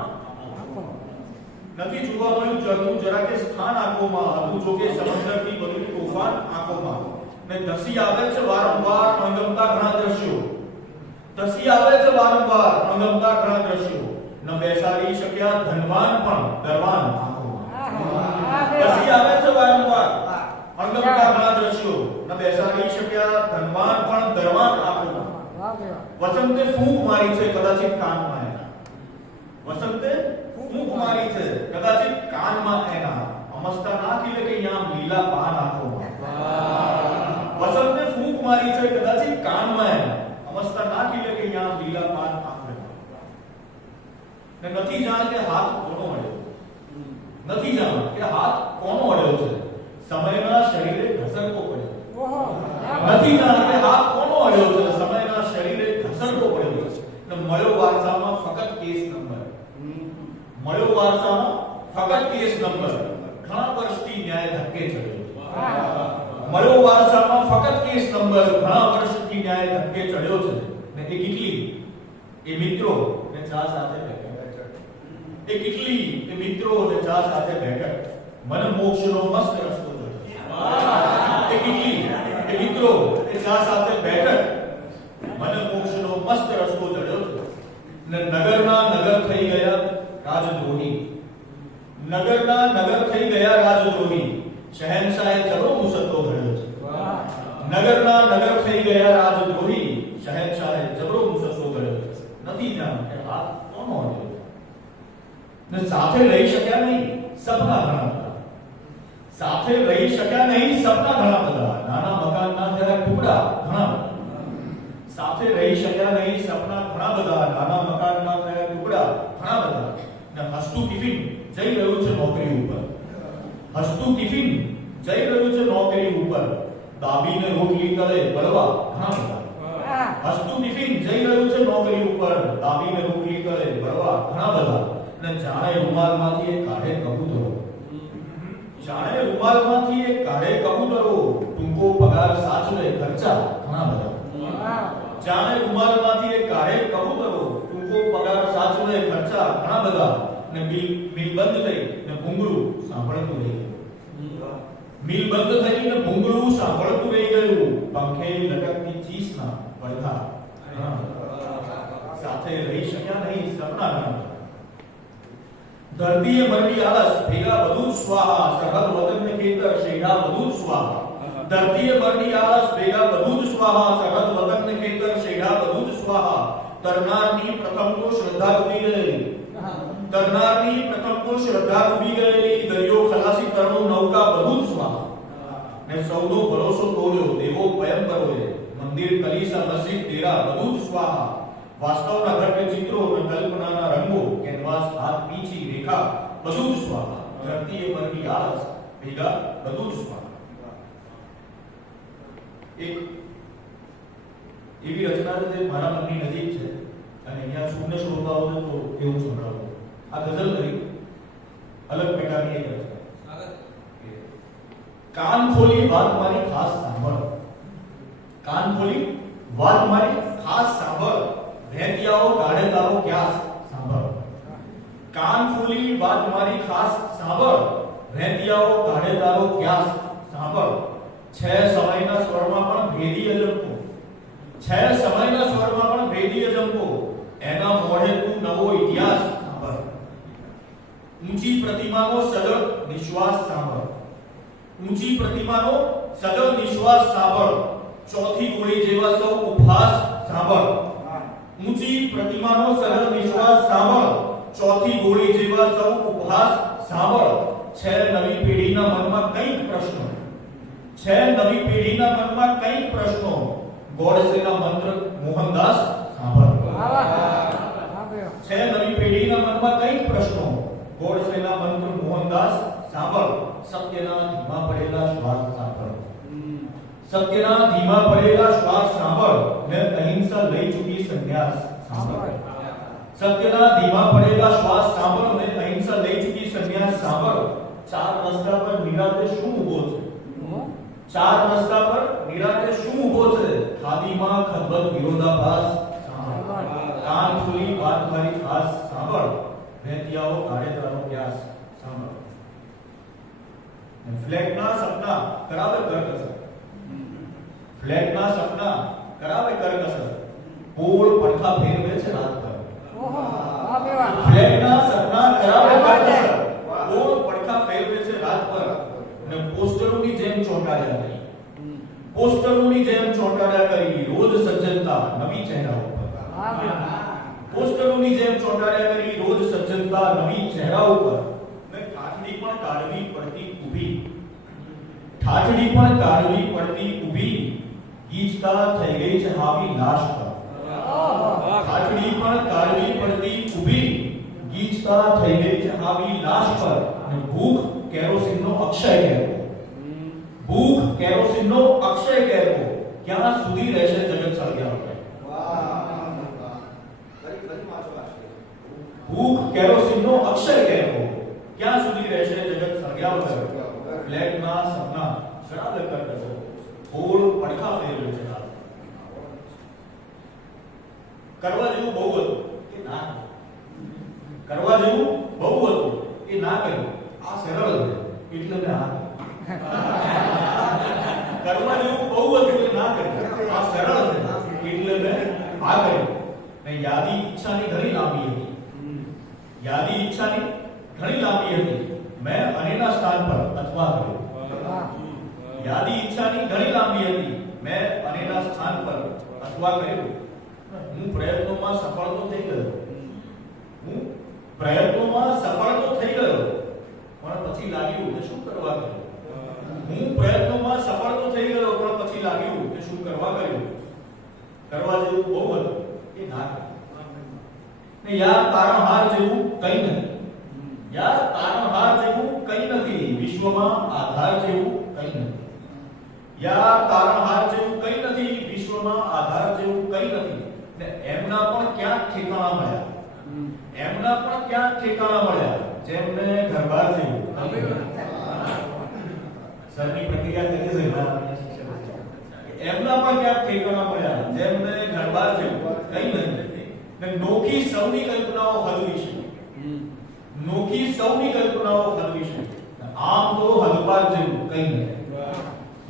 નથી જોવા મળ્યું જળનું જરા કે સ્થાન આંખોમાં, હતું જો કે સમંદરથી બધું તોફાન આંખોમાં. ને ધસી આવે છે વારંવાર અણગમતા ઘણા દ્રશ્યો, ધસી આવે છે વારંવાર અણગમતા ઘણા દ્રશ્યો. ન બેસાડી શક્યા ધનવાન પણ દરવાન આંખોમાં. ધસી આવે છે વારંવાર અણગમતા ઘણા દ્રશ્યો, ન બેસાડી શક્યા ધનવાન પણ દરવાન આંખોમાં. વસંતે ફૂંક મારી છે કદાચિત કાનમાં એના, વસંતે ફૂંક મારી છે કદાચિત કાનમાં એના. અમસ્તા ના ખીલે કે યામ લીલા પાન આંખોમાં. વસંતે ફૂંક મારી છે કદાચિત કાનમાં એના, અમસ્તા ના ખીલે કે યામ લીલા પાન આંખોમાં. ને નથી જાણ કે હાથ કોનો અડ્યો, નથી જાણ કે હાથ કોનો અડ્યો છે, સમયના શરીરે ઘસરકો પડ્યો. નથી જાણ કે હાથ કોનો અડ્યો છે, સમયના શરીરે ઘસરકો પડ્યો છે. ને મળ્યો વારસામાં ફક્ત કેસ નંબર, મળ્યો વારસામાં ફક્ત કેસ નંબર. ઘણા વર્ષથી ન્યાય ધક્કે ચડ્યો. મળ્યો વારસામાં ફક્ત કેસ નંબર, ઘણા વર્ષથી ન્યાય ધક્કે ચડ્યો છે. ને એ કેટલી એ મિત્રો ને ચા સાથે બેઠક, એ કેટલી એ મિત્રો ને ચા સાથે બેઠક, મન મોક્ષનો મસ્ત રસ્તો જોયો. એ કેટલી એ મિત્રો એ ચા સાથે બેઠક, મને મોક્ષનો મસ્ત રસ્તો ચડ્યો છે. ને નગરના નગર થઈ ગયા રાજદ્રોહી, નગરના નગર થઈ ગયા રાજદ્રોહી, શહેનશાહે જબરો મુસદ્દો ઘડ્યો છે. નગરના નગર થઈ ગયા રાજદ્રોહી, શહેનશાહે જબરો મુસદ્દો ઘડ્યો છે. નથી જાણ કે હાથ કોનો અડ્યો છે. ને સાથે રહી શક્યા નહીં સપના ઘણા બધા, સાથે રહી શક્યા નહીં સપના ઘણા બધા. નાના મકાનના થયા ટુકડા ઘણા બધા, સાથે રહી શક્યા નહીં સપના ઘણા બધા. નાના મકાનના થયા ટુકડા ઘણા બધા. ને હસતું ટિફિન જઈ રહ્યું છે નોકરી ઉપર, હસતું ટિફિન જઈ રહ્યું છે નોકરી ઉપર. દાબીને રોટલી તળે બળવા ઘણા બધા, હસતું ટિફિન જઈ રહ્યું છે નોકરી ઉપર. દાબીને રોટલી તળે બળવા ઘણા બધા. ને જાણે રૂમાલમાંથી એક કાઢે કબૂતરો, જાણે રૂમાલમાંથી એક કાઢે કબૂતરો. ટૂંકો પગાર સાચવે ખર્ચા ઘણા બધા, જાણે રૂમાલમાંથી એક કાઢે કબૂતરો. ટૂંકો પગાર સાચવે ખર્ચા ઘણા બધા. ને મિલ બંધ થઈ ને ભૂંગળું સાંભળતું રહી ગયું, મિલ બંધ થઈ ને ભૂંગળું સાંભળતું રહી ગયું. પંખે લટકતી ચીસના પડઘા સાથે રહી શક્યા નહીં સપના ઘણા. ધરતીએ મરડી આળસ ભેગા બધું સ્વાહા, સરહદ વતનને ખેતર શેઢા બધું સ્વાહા. ધરતીએ મરડી આળસ ભેગા બધું સ્વાહા, સરહદ વતનને ખેતર શેઢા બધું સ્વાહા. તરનારની પ્રથમ તો શ્રદ્ધા ડૂબી ગયેલી, તરનારની પ્રથમ તો શ્રદ્ધા ડૂબી ગયેલી. દરિયો ખલાસી તરણું નૌકા બધું સ્વાહા. ને સૌનો ભરોસો તોડ્યો દેવો ભયંકરોએ. મંદિર કલીસા મસ્જિદ ડેરા બધું સ્વાહા. વાસ્તવના ઘટ ચિત્રો અને કલ્પનાના રંગો, કેનવાસ હાથ પીછી રેખા બધું જ સ્વાહા. ધરતીએ મરડી આળસ ભેગા બધું જ સ્વાહા. એક એવી રચના છે જે મારા મનની નજીક છે અને અહીંયા સુને શ્રોતાઓને તો એવું સંભળાવું. આ ગઝલ કરી અલગ પ્રકારની એક રચના. કાન ખોલી વાત મારી ખાસ સાંભળ, કાન ખોલી વાત મારી ખાસ સાંભળ. ભેંતિયાઓ ગાઢે તારો ક્યાસ સાંભળ. કાન ખોલી વાત મારી ખાસ સાંભળ. ભેંતિયાઓ ગાઢે તારો ક્યાસ સાંભળ. છે સમયના સ્વરમાં પણ ભેદી અજંપો, છે સમયના સ્વરમાં પણ ભેદી અજંપો. એના મોઢે તું નવો ઇતિહાસ સાંભળ. ઊંચી પ્રતિમાનો સજળ નિશ્વાસ સાંભળ. ઊંચી પ્રતિમાનો સજળ નિશ્વાસ સાંભળ. ચોથી ગોળી જેવા સૌ ઉપહાસ સાંભળ. ઊંચી પ્રતિમાનો સજળ નિશ્વાસ સાંભળ. ચોથી ગોળી જેવા સૌ ઉપહાસ સાંભળ. છે નવી પેઢીના મનમાં કંઈક પ્રશ્નો, છે નવી પેઢીના મનમાં કંઈક પ્રશ્નો. ગોડસેના મંત્ર મોહનદાસ સાંભળ. છે નવી પેઢીના મનમાં કંઈક પ્રશ્નો. ગોડસેના મંત્ર મોહનદાસ સાંભળ. સત્યના ધીમા પડેલા શ્વાસ સાંભળ. સત્યના ધીમા પડેલા શ્વાસ સાંભળ. ને અહિંસા લઈ ચૂકી સંન્યાસ સાંભળ. સત્યના ધીમા પડેલા શ્વાસ સાંભળ. ને અહિંસા લઈ ચૂકી સંન્યાસ સાંભળ. ચાર રસ્તા પર નિરાતે શું ઊભો છે, ચાર રસ્તા પર નિરાતે શું ઊભો છે. ખાદીમાં ખબર વિરોધાભાસ સાંભળ. કાન ખોલી વાત મારી ખાસ સાંભળ. ભેંતિયાઓ ગાઢે તારો ક્યાસ સાંભળો. ફ્લેટના સપના કરાવે કરકસર. ફ્લેટના સપના કરાવે કરકસર. પોળ પડખા ફેરવે છે રાત પર. ઓહો વાહ બે વાહ ફ્લેટના સપના કરાવે કરકસર. પોળ પડખા ફેરવે છે રાત પર. અને પોસ્ટરોની જેમ ચોંટાડ્યા કરી. પોસ્ટરોની જેમ ચોંટાડ્યા કરી રોજ સજ્જનતા નવી ચહેરા ઉપર. વાહ બે વાહ પોસ્ટરોની જેમ ચોંટાડ્યા કરી રોજ સજ્જનતા નવી ચહેરા ઉપર. ને ઠાઠડી પણ કાઢવી પડતી ઊભી. ઠાઠડી પણ કાઢવી પડતી ઊભી. ગીચતા થઈ ગઈ છે હાવી લાશ પર. ઓહો ઠાઠડી પણ કાઢવી પડતી ઊભી. ગીચતા થઈ ગઈ છે હાવી લાશ પર. અને ભૂખ કેરોસીનનો અક્ષય કહેવો. ભૂખ કેરોસીનનો અક્ષય કહેવો. ક્યાં સુધી રહેશે જગત સળગ્યા વગર? ભૂખ કેરોસીનનો અક્ષય કહેવો. ક્યાં સુધી રહેશે જગત સળગ્યા વગર? ફ્લેટના સપના કરાવે કરકસર. પોળ પડખા ફેરવે છે રાત. કરવા જેવું બહુ હતું એ ના કર્યું. કરવા જેવું બહુ હતું એ ના કર્યું. આ સરળ છે એટલે મેં આ કરવા જેવું બહુ હતું એ ના કર્યું. આ સરળ છે એટલે મેં આ કર્યું. ને યાદી ઈચ્છાની ઘણી લાંબી હતી. યાદી ઈચ્છાની ઘણી લાંબી હતી. મેં અનેના સ્થાન પર અથવા કર્યું. યાદી ઈચ્છાની ઘણી લાંબી હતી. મેં અનેના સ્થાન પર અથવા કર્યું. હું પ્રયત્નોમાં સફળ તો થઈ ગયો. હું પ્રયત્નોમાં સફળ તો થઈ ગયો. પણ પછી લાગ્યું કે શું કરવા કર્યું. હું પ્રયત્નોમાં સફળ તો થઈ ગયો પણ પછી લાગ્યું કે શું કરવા કર્યું. કરવા જેવું બહુ હતું એ ના કર્યું. ને યાર તારણહાર જેવું કંઈ નથી. યાર તારણહાર જેવું કંઈ નથી. વિશ્વમાં આધાર જેવું કંઈ નથી. યાર તારણહાર જેવું કંઈ નથી. વિશ્વમાં આધાર જેવું કંઈ નથી. ને એમના પણ ક્યાંક ઠેકાણા મળ્યા. એમના પણ ક્યાંક ઠેકાણા મળ્યા. જેમને ઘરબાર જેવું સરની પ્રક્રિયા કરી છે એમના પણ ક્યાંક ઠેકાણા મળ્યા. જેમને ઘરબાર જેવું કંઈ નથી. ને નોખી સૌની કલ્પનાઓ હલવી છે. નોખી સૌની કલ્પનાઓ હલવી છે. આમ તો હદપાર જેવું કંઈ નથી.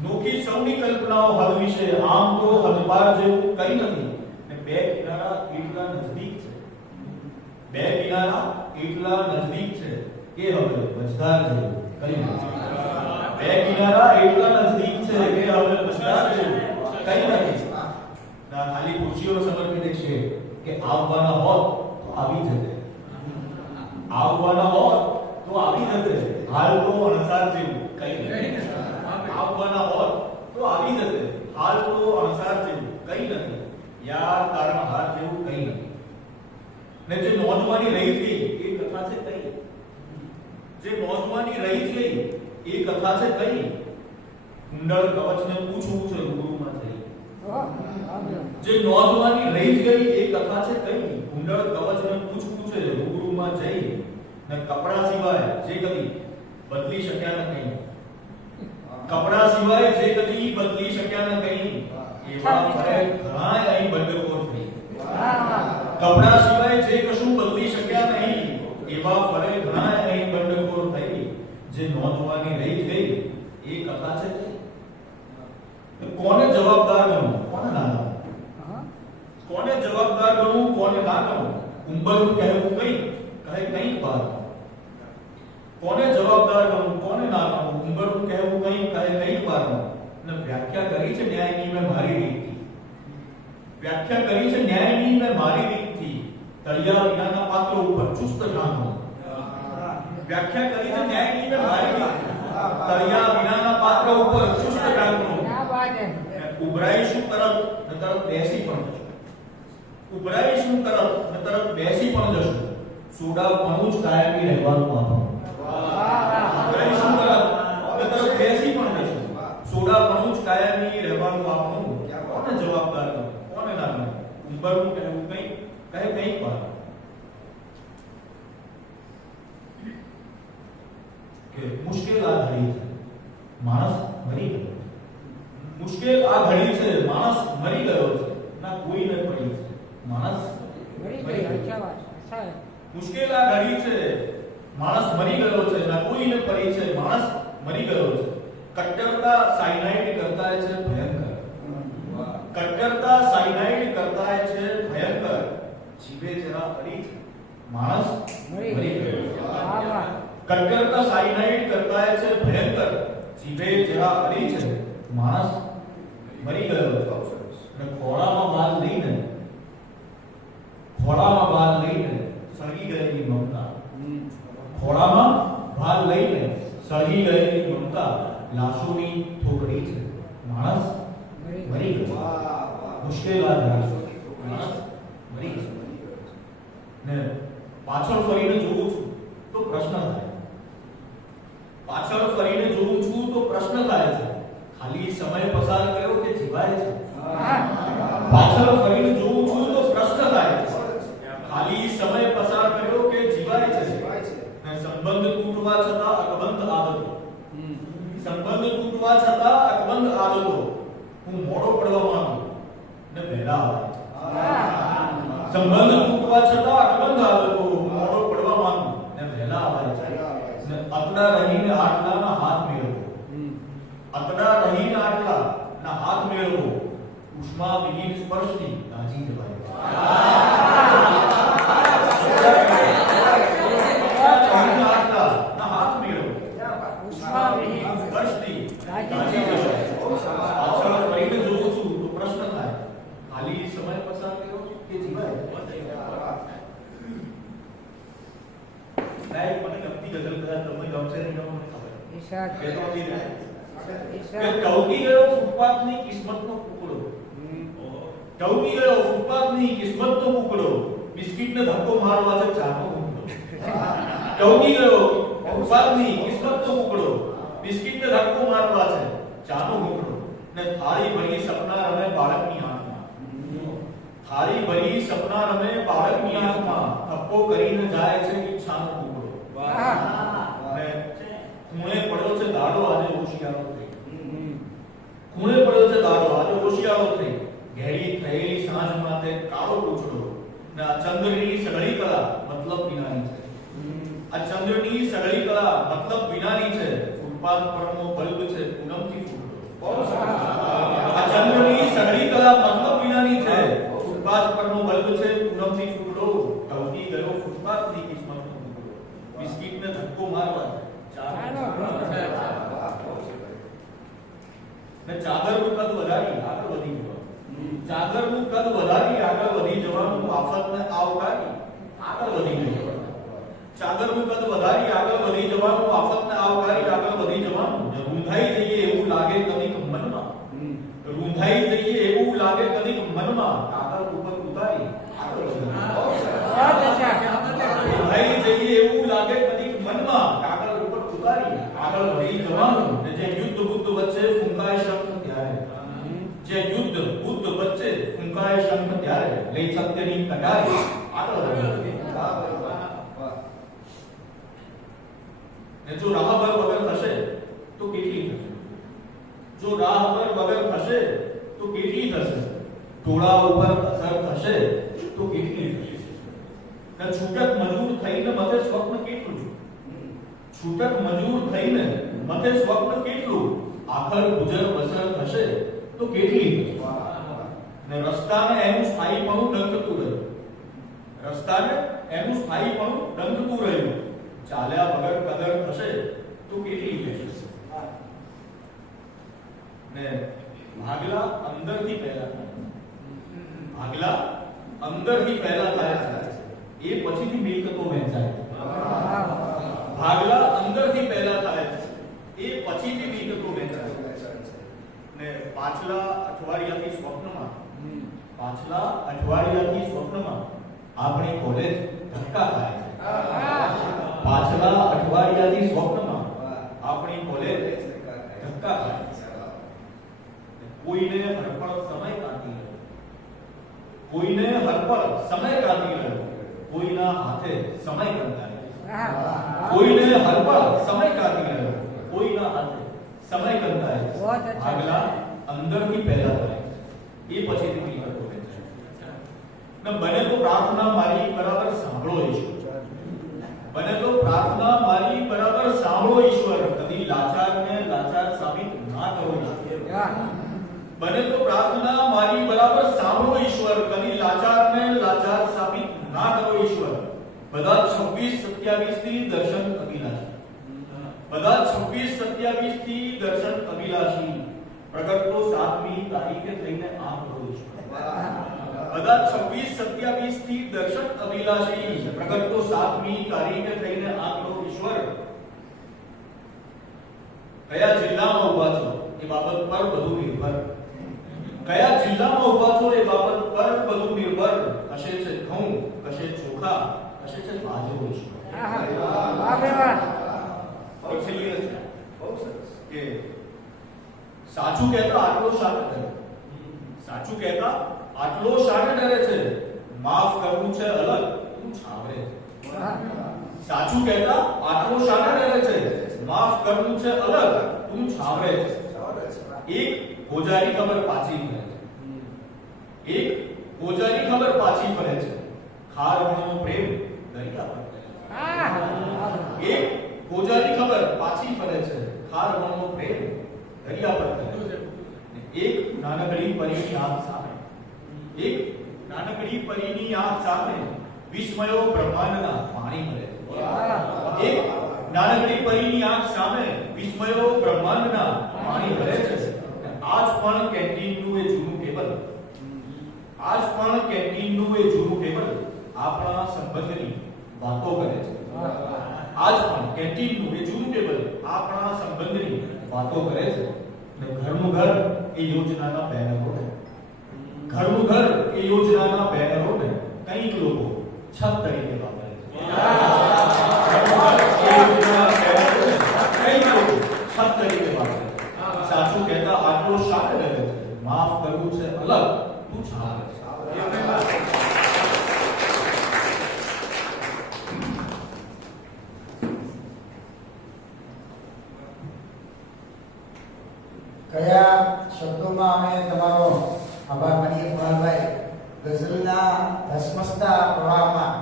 નોખી સૌની કલ્પનાઓ હલવી છે. આમ તો હદપાર જેવું કંઈ નથી. ને બે કિનારા એટલા નજદીક છે. બે કિનારા એટલા નજદીક છે કે હવે મજદાર જેવું કંઈ નથી. બે કિનારા એટલા નજદીક છે કે હવે મજદાર જેવું કંઈ નથી. ના ખાલી ખુરશીઓ સમર્પિત છે કે આવવાના હોત તો આવી જતે. આવવાના હોત તો આવી જતે. હાલ તો અણસાર જેવું કંઈ નથી. આવવાના હોત તો આવી જતે. હાલ તો અણસાર જેવું કંઈ નથી. યાર તારણહાર જેવું કંઈ નથી. ને જે નોંધવાની રહી ગઈ એ કથા છે કઈ. જે નોંધવાની રહી ગઈ એ કથા છે કઈ. કુંડળ કવચને પૂછવું છે રૂબરૂમાં થઈ. જે નોંધવાની રહી ગઈ એ કથા છે કઈ. કુંડળ કવચને પૂછવું છે રૂબરૂમાં જઈ. ને કપડા સિવાય જે કદી બદલી શક્યા ન કઈ. કપડા સિવાય જે કદી બદલી શક્યા ન કઈ. એવા ફરે ઘણાય અહીં બંડખોર થઈ. કપડા સિવાય જે કશું બદલી શક્યા નહીં એવા ફરે ઘણાય અહીં બંડખોર થઈ. જે નોંધવાની રહી ગઈ એ કથા છે. કોને જવાબદાર ગણવું કોને ના ગણવું. કોને જવાબદાર ગણવું કોને ના ગણવું. ઉંબરનું કહેવું કંઈ કહે કંઈક બાર. કોને જવાબદાર ગણવું કોને ના ગણવું. ઉંબરનું કહેવું કંઈક કહે કંઈક બાર. ને વ્યાખ્યા કરી છે ન્યાયની મેં મારી રીતથી. વ્યાખ્યા કરી છે ન્યાયની મેં મારી રીતથી. તળિયા વિનાના પાત્રો ઉપર ચુસ્ત ઢાંકવું. વ્યાખ્યા કરી છે ન્યાયની મેં મારી રીતથી. તળિયા વિનાના પાત્રો ઉપર ચુસ્ત ઢાંકવું. ઉભરાઈશું તરફ ને તરફ બેસી પણ જશું. ઉભરાઈશું તરફ ને તરફ બેસી પણ જશું. સોડાપણું જ કાયમી રહેવાનું આપણું. ઉભરાઈશું તરફ ને તરફ બેસી પણ જશું. સોડાપણું જ કાયમી રહેવાનું આપણું. કોને જવાબદાર ગણવું કોને ના ગણવું. ઉંબરનું કહેવું કંઈક કહે કંઈક બાર. કે મુશ્કેલ આ ઘડી છે માણસ મરી ગયો. મુશ્કેલ આ ઘડી છે માણસ મરી ગયો છે. ના કોઈ ન પડી છે માણસ મરી ગયો. મુશ્કેલ આ ઘડી છે માણસ મરી ગયો છે, ના કોઈને પરિચય, માણસ મરી ગયો છે. કટ્ટરતા સાયનાઇડ કરતા છે ભયંકર. કટ્ટરતા સાયનાઇડ કરતા છે ભયંકર. જીવે જરા અડી છે, માણસ મરી ગયો. કટ્ટરતા સાયનાઇડ કરતા છે ભયંકર. જીવે જરા અડી છે, માણસ મરી ગયો છે. અને ખોળામાં બાદ લઈને સળગી ગયેલી મમતા. ખોળામાં ભાર લઈને સળગી ગયેલી મમતા લાશોની થોકડી છે, માણસ મરી ગયો. મુશ્કેલ વાત છે, માણસ મરી ગયો. ને પાછળ ફરીને જોઉં છું તો પ્રશ્ન થાય. પાછળ ફરીને જોઉં છું તો પ્રશ્ન થાય છે, ખાલી સમય પસાર કર્યો કે જીવાય છે? પાછળ ફરીને જોઉં છું તો પ્રશ્ન થાય છે, ખાલી સમય પસાર કર્યો કે જીવાય છે? સંબંધ તૂટવા છતાં અકબંધ આદતો. સંબંધ તૂટવા છતાં અકબંધ આદતો. હું મોડો પડવા માંગુ ને વહેલા આવે. સંબંધ તૂટવા છતાં અકબંધ આદતો. હું મોડો પડવા માંગુ ને વહેલા આવે છે. ને અતડા રહીને આટલાના હાથ મેળવો. અતડા રહીને આટલાના હાથ મેળવો. ઉષ્મા વિહીન સ્પર્શથી દાજી જવાય. ટવકી ગયો ફૂટપાથની કિસ્મતનો કુકડો. ટવકી ગયો ફૂટપાથની કિસ્મતનો કુકડો. બિસ્કિટને ધક્કો મારવા છે ચાનો કુકડો. ટવકી ગયો ફૂટપાથની કિસ્મતનો કુકડો. બિસ્કિટને ધક્કો મારવા છે ચાનો કુકડો. ને થાળી ભરી સપના રમે બાળકની આંખમાં. થાળી ભરી સપના રમે બાળકની આંખમાં. થપ્પો કરીને જાય છે ઈચ્છાનો કુકડો. ને ખૂણે પડ્યો છે દાડો આજે હોશિયારો થઈ. ખૂણે પડ્યો છે દાડો આજે હોશિયારો થઈ. ઘેરી થયેલી સાંજ માથે કાળો પૂછડો. ને આ ચંદ્રની સગળી કળા મતલબ વિનાની છે. આ ચંદ્રની સગળી કળા મતલબ વિનાની છે. ફૂટપાથ પરનો બલ્બ છે પૂનમથી ફૂટડો. આ ચંદ્રની સગળી કળા મતલબ વિનાની છે. ફૂટપાથ પરનો બલ્બ છે પૂનમથી ફૂટડો. ટવકી ગયો ફૂટપાથની કિસ્મતનો કુકડો. બિસ્કિટને ધક્કો મારવા ને ચાદરનું કદ વધારી આગળ વધી જવાનું. ચાદરનું કદ વધારી આગળ વધી જવાનું. આફતને આવકારી આગળ વધી જવાનું. ચાદરનું કદ વધારી આગળ વધી જવાનું. આફતને આવકારી આગળ વધી જવાનું. રૂંધાઈ જઈએ એવું લાગે કદીક મનમાં. રૂંધાઈ જઈએ એવું લાગે કદીક મનમાં. કાગળ ઉપર ઉતારી આગળ વધી જવાનું. રૂંધાઈ જઈએ એવું લાગે કદીક મનમાં. કાગળ ઉપર ઉતારી આગળ વધી જવાનું. જે યુદ્ધ બુદ્ધ વચ્ચે ફૂંકાય શંખ ત્યારે. જે યુદ્ધ બુદ્ધ વચ્ચે ફૂંકાય શંખ ત્યારે. લઈ સત્યની કટારી આગળ વધી. ને જો રાહબર વગર થશે તો કેટલી થશે? જો રાહબર વગર થશે તો કેટલી થશે? ટોળા ઉપર અસર થશે તો કેટલી થશે? ને છૂટક મજૂર થઈને મતે સ્વપ્ન કેટલું? છૂટક મજૂર થઈને મતે સ્વપ્ન કેટલું? આખર ગુજર બસર થશે તો કેટલી થશે? ને રસ્તાને એનું સ્થાયીપણું ડંખતું રહ્યું. રસ્તાને એનું સ્થાયીપણું ડંખતું રહ્યું. ચાલ્યા વગર કદર થશે તો કેટલી થશે? ને ભાગલા અંદરથી પહેલા થાય. ભાગલા અંદરથી પહેલા થાય છે. એ પછીથી મિલકતો વહેંચાય. ભાગલા અંદરથી પહેલા થાય છે. એ પછીથી મિલકતો વહેંચાય. ને પાછલા અઠવાડિયાથી સ્વપ્નમાં આપણી કોલેજ ધક્કા ખાય છે. પાછલા અઠવાડિયાથી સ્વપ્નમાં આપણી કોલેજ ધક્કા ખાય છે. કોઈને હરપળ સમય કાઢી રહ્યો. કોઈને હરપળ સમય કાઢી રહ્યો. કોઈના હાથે સમય કંટાળે. કોઈને હરપળ સમય કાઢી રહ્યો. કોઈના હાથે સમય કંટાળે. ભાગલા અંદરથી પહેલા થાય એ પછીથી મિલકતો વહેંચાય. ને બને તો પ્રાર્થના મારી બરાબર સાંભળો ઈશ્વર. બને તો પ્રાર્થના મારી બરાબર સાંભળો ઈશ્વર, કદી લાચારને લાચાર સાબિત ના કરો ઈશ્વર. બને તો પ્રાર્થના મારી બરાબર સાંભળો ઈશ્વર, કદી લાચારને લાચાર સાબિત ના કરો ઈશ્વર. બધા 26-27 થી દર્શન અભિલાષી, બધા 26-27 થી દર્શન અભિલાષી, પ્રગટ તો 7મી તારીખે થઈને આમ કરો ઈશ્વર. બધા 26-27 થી દર્શન અભિલાષી, પ્રગટ તો 7મી તારીખે થઈને આમ કરો ઈશ્વર. કયા જિલ્લામાં ઊભા છો એ બાબત પર બધું નિર્ભર, કયા જિલ્લામાં ઊભા છો એ બાબત પર બધું નિર્ભર. હશે છે ઘઉં, હશે ચોખા, હશે છે બાજરો ઈશ્વર. છેલ્લી રચના બહુ સરસ કે સાચું કહેતા આટલો શાને ડરે, સાચું કહેતા આટલો શાને ડરે છે, માફ કરવું છે અલગ તું છાવરે છે. સાચું કહેતા આટલો શાને ડરે છે, માફ કરવું છે અલગ તું છાવરે છે. એક ગોજારી ખબર પાછી ફરે છે, એક ગોજારી ખબર પાછી ફરે છે, ખાર વણનો પ્રેમ દરિયા પર કરે છે. એક ગોજારી ખબર પાછી ફરે છે, ખાર વણનો પ્રેમ દરિયા પર કરે છે. એક નાનકડી પરીની આંખ સામે, એક નાનકડી પરીની આંખ સામે વિસ્મયો બ્રહ્માંડના પાણી મળે છે. એક નાનકડી પરીની આંખ સામે વિસ્મયો બ્રહ્માંડના પાણી મળે છે. આજ પણ કેન્ટીનનું એ જૂનું ટેબલ, આજ પણ કેન્ટીનનું એ જૂનું ટેબલ આપણા સંબંધની વાતો કરે છે. આજ પણ કેન્ટીનનું એ જૂનું ટેબલ આપણા સંબંધની વાતો કરે છે. અને ઘરનું ઘર એ યોજનાના બેનરોને, ઘરનું ઘર એ યોજનાના બેનરોને કંઈક લોકો છત તરીકે વાપરે છે. ઘરનું ઘર એ યોજનાના બેનરોને કંઈક લોકો છત તરીકે વાપરે છે. સાચું કહેતા આટલો શાને ડરે છે, માફ કરવું છે અલગ તું છાવરે છે. કયા શબ્દોમાં અમે તમારો આભાર માનીએ કુણાલભાઈ? ગઝલના ધસમસતા પ્રવાહમાં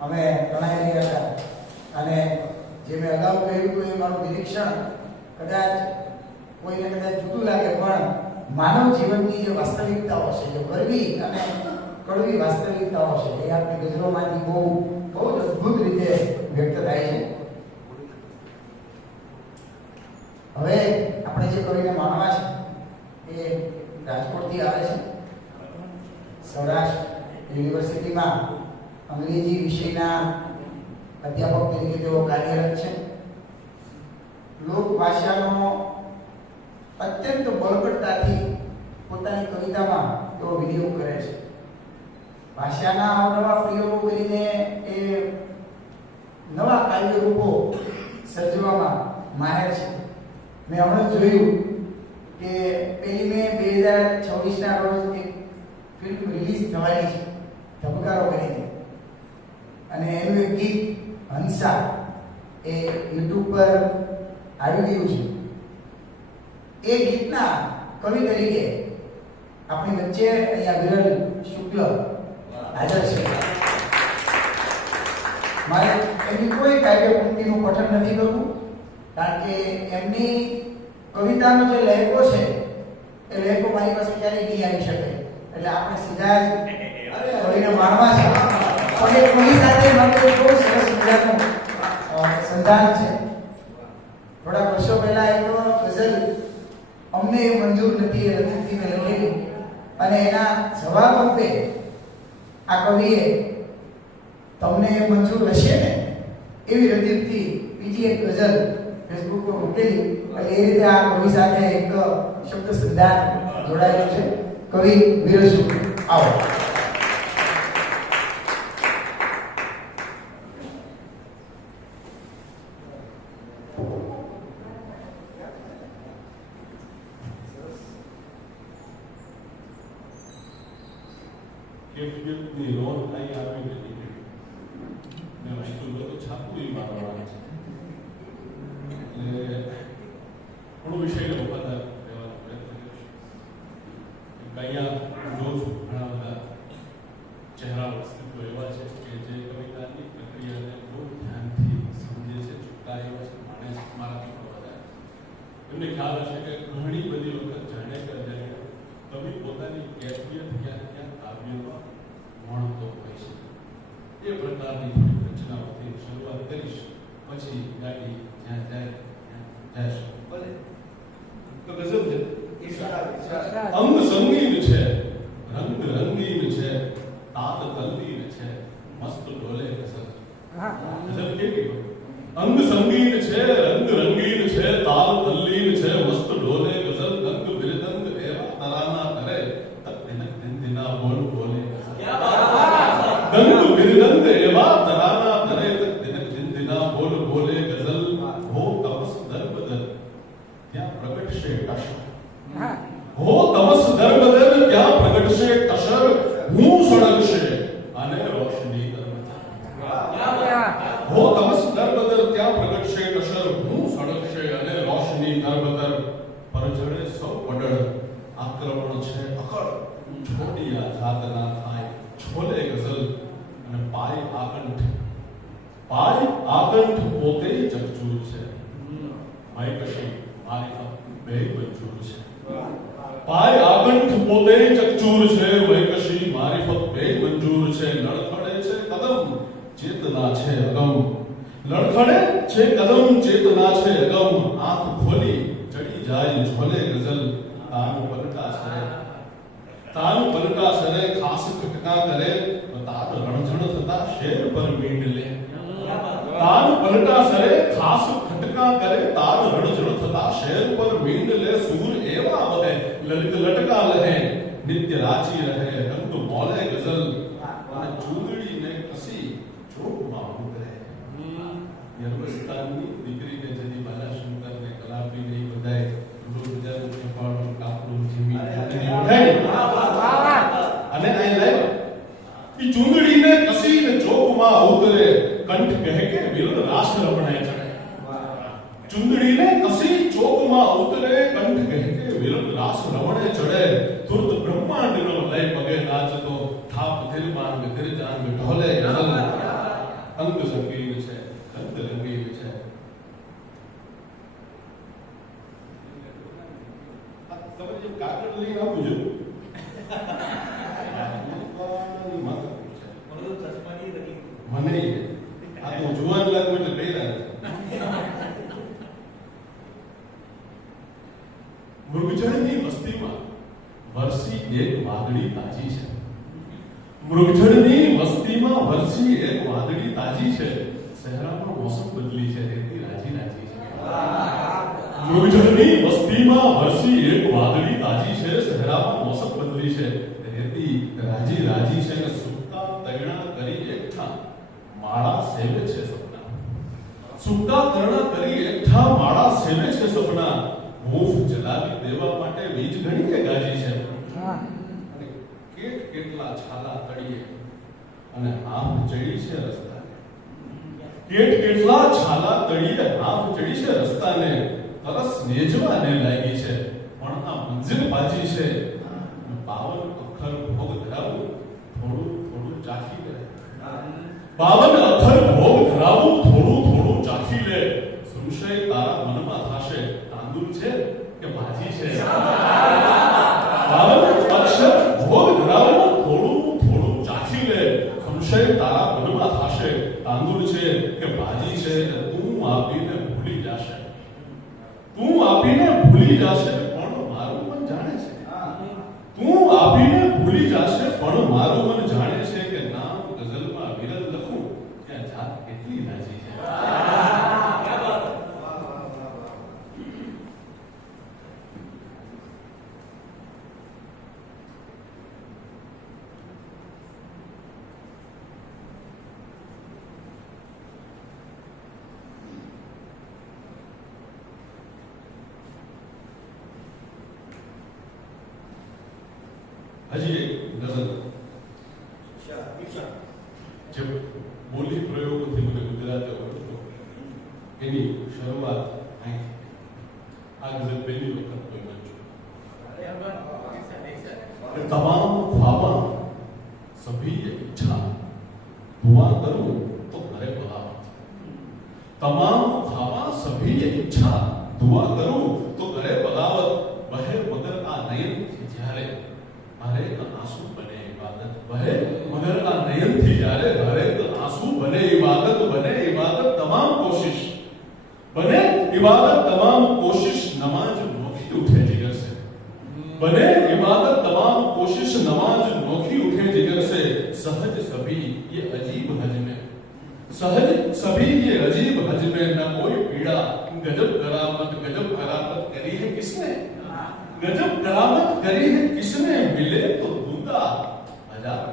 અમે તણાઈ રહ્યા હતા, અને જે મેં અગાઉ કહ્યું હતું એ મારું નિરીક્ષણ કદાચ કોઈને કદાચ જુદું લાગે, પણ માનવ જીવનની જે વાસ્તવિકતાઓ છે, જે ગરવી અને કડવી વાસ્તવિકતાઓ છે, એ આપણી ગઝલોમાંથી બહુ જ અદ્ભુત રીતે વ્યક્ત થાય છે. હવે આપણે જે કવિને માણવા છે એ રાજકોટથી આવે છે. સૌરાષ્ટ્ર યુનિવર્સિટીમાં અંગ્રેજી વિષયના અધ્યાપક તરીકે તેઓ કાર્યરત છે. લોકભાષાનો અત્યંત બળકટતાથી પોતાની કવિતામાં તેઓ વિનિયોગ કરે છે. ભાષાના અવનવા પ્રયોગો કરીને એ નવા કાવ્ય રૂપો સર્જવામાં માહેર છે. મેં હમણાં જોયું કે 1 મે 2026 ના રોજ એક ફિલ્મ રિલીઝ થવાની છે, ધબકારો કરીને, અને એનું એક ગીત હંસા એ YouTube પર આવી ગયું છે. એ ગીતના કવિ તરીકે આપણી વચ્ચે અહીંયા વિરલ શુક્લ હાજર છે. મારે એની કોઈ કાવ્ય પંક્તિનું પઠન નથી કરવું, કારણ કે એમની કવિતાનો જે લહેકો છે એ લહેકો મારી પાસે ક્યારેય નહીં આવી શકે. એટલે આપણે સીધા જ કવિને માણવા છે. પણ એ કવિ સાથે મારું બહુ સરસ મજાનું સંધાન છે. થોડા વર્ષો પહેલા એક ગઝલ અમને એ મંજૂર નથી એ રજૂથી મેં લખેલી, અને એના જવાબ રૂપે આ કવિએ તમને મંજૂર હશે ને એવી રજૂથી બીજી એક ગઝલ ફેસબુક પર મૂકેલી. એટલે એ રીતે આ કવિ સાથે એક શબ્દ સંધાન જોડાયેલું છે. કવિ વિરલ શુક્લ, આવો. કેફિયતની રોલ અહીં આવી નથી. મેં વાંચ્યું તો છાપું મારવાનું છે. એટલે થોડું વિષયને વફાદાર રહેવાનો પ્રયત્ન કરીશ. અહીંયા જોઉં છું ઘણા બધા ચહેરાઓ અસ્તિત્વ એવા છે કે જે કવિતાની પ્રક્રિયાને બહુ અંગ સંગીન છે, રંગ રંગીન છે, તાત તલ્લીન છે, મસ્ત ડોલે ગઝલ. ગઝલ કેવી હોય? અંગ સંગીન છે, રંગ રંગીન છે, તાલ તલ્લીન છે, મસ્ત ડોલે ગઝલ. દંગ બિરદંગ એવા તરાના કરે, તક દિનક દિન દિના બોલ બોલે ગઝલ. દંગ બિરદંગ એવા તરાના કરે, તક દિનક દિન દિના બોલ બોલે ગઝલ. હો તમસ દરબદર ત્યાં પ્રગટશે કશર. હો તમસ દરબદર ત્યાં પ્રગટશે કશર. હું સળગશે અને રોશની દરબદર. હો તમસ દરબદર ત્યાં પ્રગટશે કશર. હું સળગશે અને રોશની દરબદર. પરજડે સૌ વડળ આક્રમણ છે અકળ. છોડિયા જાત ના થાય છોલે ગઝલ. અને પાય આકંઠ પોતે ચકચૂર છે. માયકશી મારિફત બે મંજૂર છે. પાય આકંઠ પોતે ચકચૂર છે. વૈકશી મારિફત બે મંજૂર છે. લડખડે છે કદમ ચેતના છે અગમ. લડખડે છે કદમ ચેતના છે અગમ. આંખ ખોલી ચડી જાય ઝોલે ગઝલ. તાન પલટા સરે ખાસ ખટકા કરે. તાર રણઝણ થતા શેર પર મીંડ લે. તાન પલટા સરે ખાસ ખટકા કરે. તાર રણઝણ થતા શેર પર મીંડ લે. સૂર એવા વહે લલિત લટકા લહે. નિત્ય રાચી રહે રંગ મોલે ગઝલ. અને ચૂંદડીને કસી ચોકમાં ઉતરે. યરબસ્તાનની દીકરીને જેની બાલાશંકર ને કલાપી નહીં બધાય બજાર ખેપાળું કાપડું જીમી અને અહીં લાય ઈ ચૂંદડીને કસીને ચોકમાં ઉતરે. કંઠ કહે કે વિરલ રાસ રમણે ચડે. ચૂંદડીને કસી ચોકમાં ઉતરે. કંઠ કહે કે વિરલ રાસ રમણે ચડે. તુરત બ્રહ્માંડનો લય પગે નાચતો. થાપ ધીર માંગ ધીર જાંગ ઢોલે ગઝલ. અંગ સંગીન છે, રંગ રંગીન છે. તમે જે કાગળ લઈ આવું છું મને આ તો જુવાન લાગુ એટલે પહેરા. મૃગજળની વસ્તીમાં વરસી એક વાદળી તાજી છે. મૃગજળની વસ્તીમાં વરસી એક વાદળી તાજી છે. સહેરામાં મોસમ બદલી છે, રેતી રાજી રાજી છે. મૃગજળની વસ્તીમાં વરસી એક વાદળી તાજી છે. સહેરામાં મોસમ બદલી છે, રેતી રાજી રાજી છે. ને સુક્કા તૈણા કરી એકઠા માળા સેવે છે સપના. સુક્કા તૈણા કરી એકઠા માળા સેવે છે સપના. હૂંફ જલાવી દેવા માટે વીજ ઘણીએ ગાજી છે. અને કેટલા છાલા તળીએ અને આંખ ચડી છે રસ્તા. કેટલા છાલા તળીએ આંખ ચડી છે રસ્તાને. તરસ નેજવાને લાગી છે પણ આ મંઝિલ બાજી છે. 52 અક્ષર ભોગ ધરાવું થોડું થોડું ચાખી લે. 52 અક્ષર ભોગ ધરાવું થોડું થોડું ચાખી લે. સંશય તારા મનમાં થશે તાંદુલ છે કે ભાજી છે. 52 અક્ષર ભોગ ધરાવું થોડું થોડું ચાખી લે. સંશય તારા મનમાં થશે તાંદુલ છે કે ભાજી છે. તું આપીને ભૂલી જશે. તું આપીને ભૂલી જશે પણ મારું મન જાણે છે. તું આપીને ભૂલી જશે પણ મારું મન જાણે છે કે નામ ગઝલમાં વિરલ લખું ત્યાં જાત કેટલી રાજી છે. હજી એક ગઝલ જે બોલી પ્રયોગોથી મને ગુજરાતી આવડતો એની શરૂઆત અહીંથી. આ ગઝલ પહેલી વખત કોઈ વાંચ્યું. તમામ ખ્વાબા સભી ઈચ્છા દુઆ કરું તો કરે બગાવત. તમામ ખ્વાબા સભી ઈચ્છા દુઆ કરું તો કરે બગાવત. બહે મગર આ નયનથી જ્યારે હરેક આંસુ બને ઇબાદત. બહે મગર આ નયનથી જ્યારે હરેક આંસુ બને ઇબાદત. બને ઇબાદત તમામ કોશિશ. બને ઇબાદત તમામ કોશિશ. નમાજ મોખી ઉઠે જીગર સે. बने इबादत तमाम कोशिश नमाज नोखी उठे जिगर से सहज सभी ये अजीब हज में सहज सभी ये अजीब हज में न कोई पीड़ा गजब करामत करी है किसने गजब करामत करी है किसने मिले तो दूंगा हजार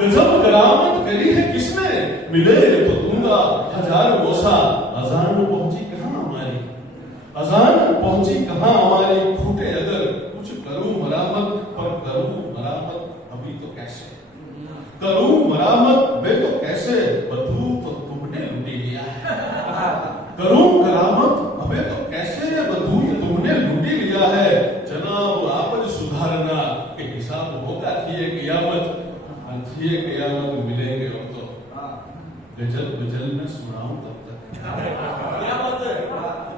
गजब करामत करी है किसने मिले तो दूंगा हजार बोसा अजान पहुंची कहां हमारी अजान पहुंची कहां हमारी खूटे अगर कुछ करूं मरामत पर करूं मरामत अभी तो कैसे करूं मरामत वे तो कैसे बधू तो तुमने लूटी लिया है करूं करामत अबे तो कैसे बधू तुमने लूटी लिया है जनाब आप सुधारना के हिसाब होगा थिए कियामत मिलेंगे हम तो गजल गजल में सुनाऊं तब तक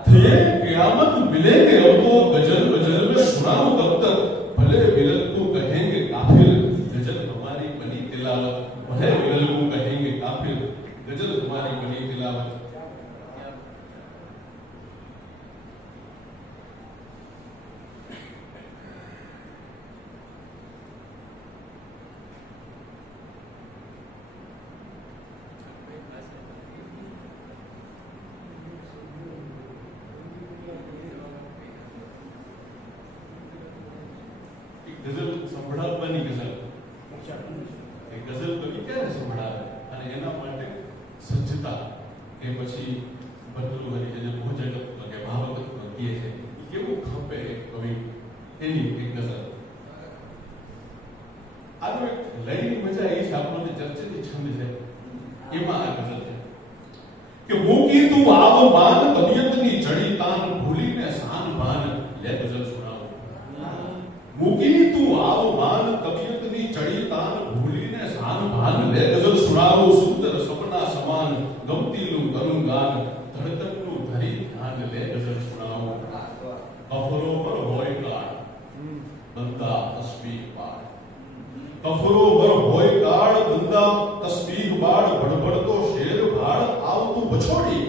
थिए कियामत मिलेंगे हम तो गजल गजल में सुनाऊं तब तक भले बिलल को कहेंगे काफिर गजल हमारी बनी तिलावत भले बिलल को कहेंगे काफिर गजल हमारी बनी तिलावत ગઝલ સંભળાવવાની ગઝલ એ ગઝલ કવિ ક્યારે સંભળાવે અને એના માટે સજ્જતા કે પછી બદલુ હરિજન ભોજક કે ભાવક કહે છે કેવું ખપે કવિ એની એક ગઝલ આનો એક લયની મજા એ છે આપણને ચર્ચિત છંદ છે એમાં આ ગઝલ છે કે મૂકી તું આવ માન તબિયતની જડી તાન ભૂલીને સાન ભાન લે ગઝલ મૂકી તું આવ માન તબિયતની ચડી તાન ભૂલીને સાન ભાન લે ગઝલ સુણાવો સુંદર સપના સમાન ગમતીલું કરું ગાન ધડકનનું ધરી ધ્યાન લે ગઝલ સુણાવો કફરો પર હોય કાળ બંદા તસ્બીહ બાળ કફરો પર હોય કાળ બંદા તસ્બીહ બાળ ભડભડતો શેર ભાળ આવતું બછોડી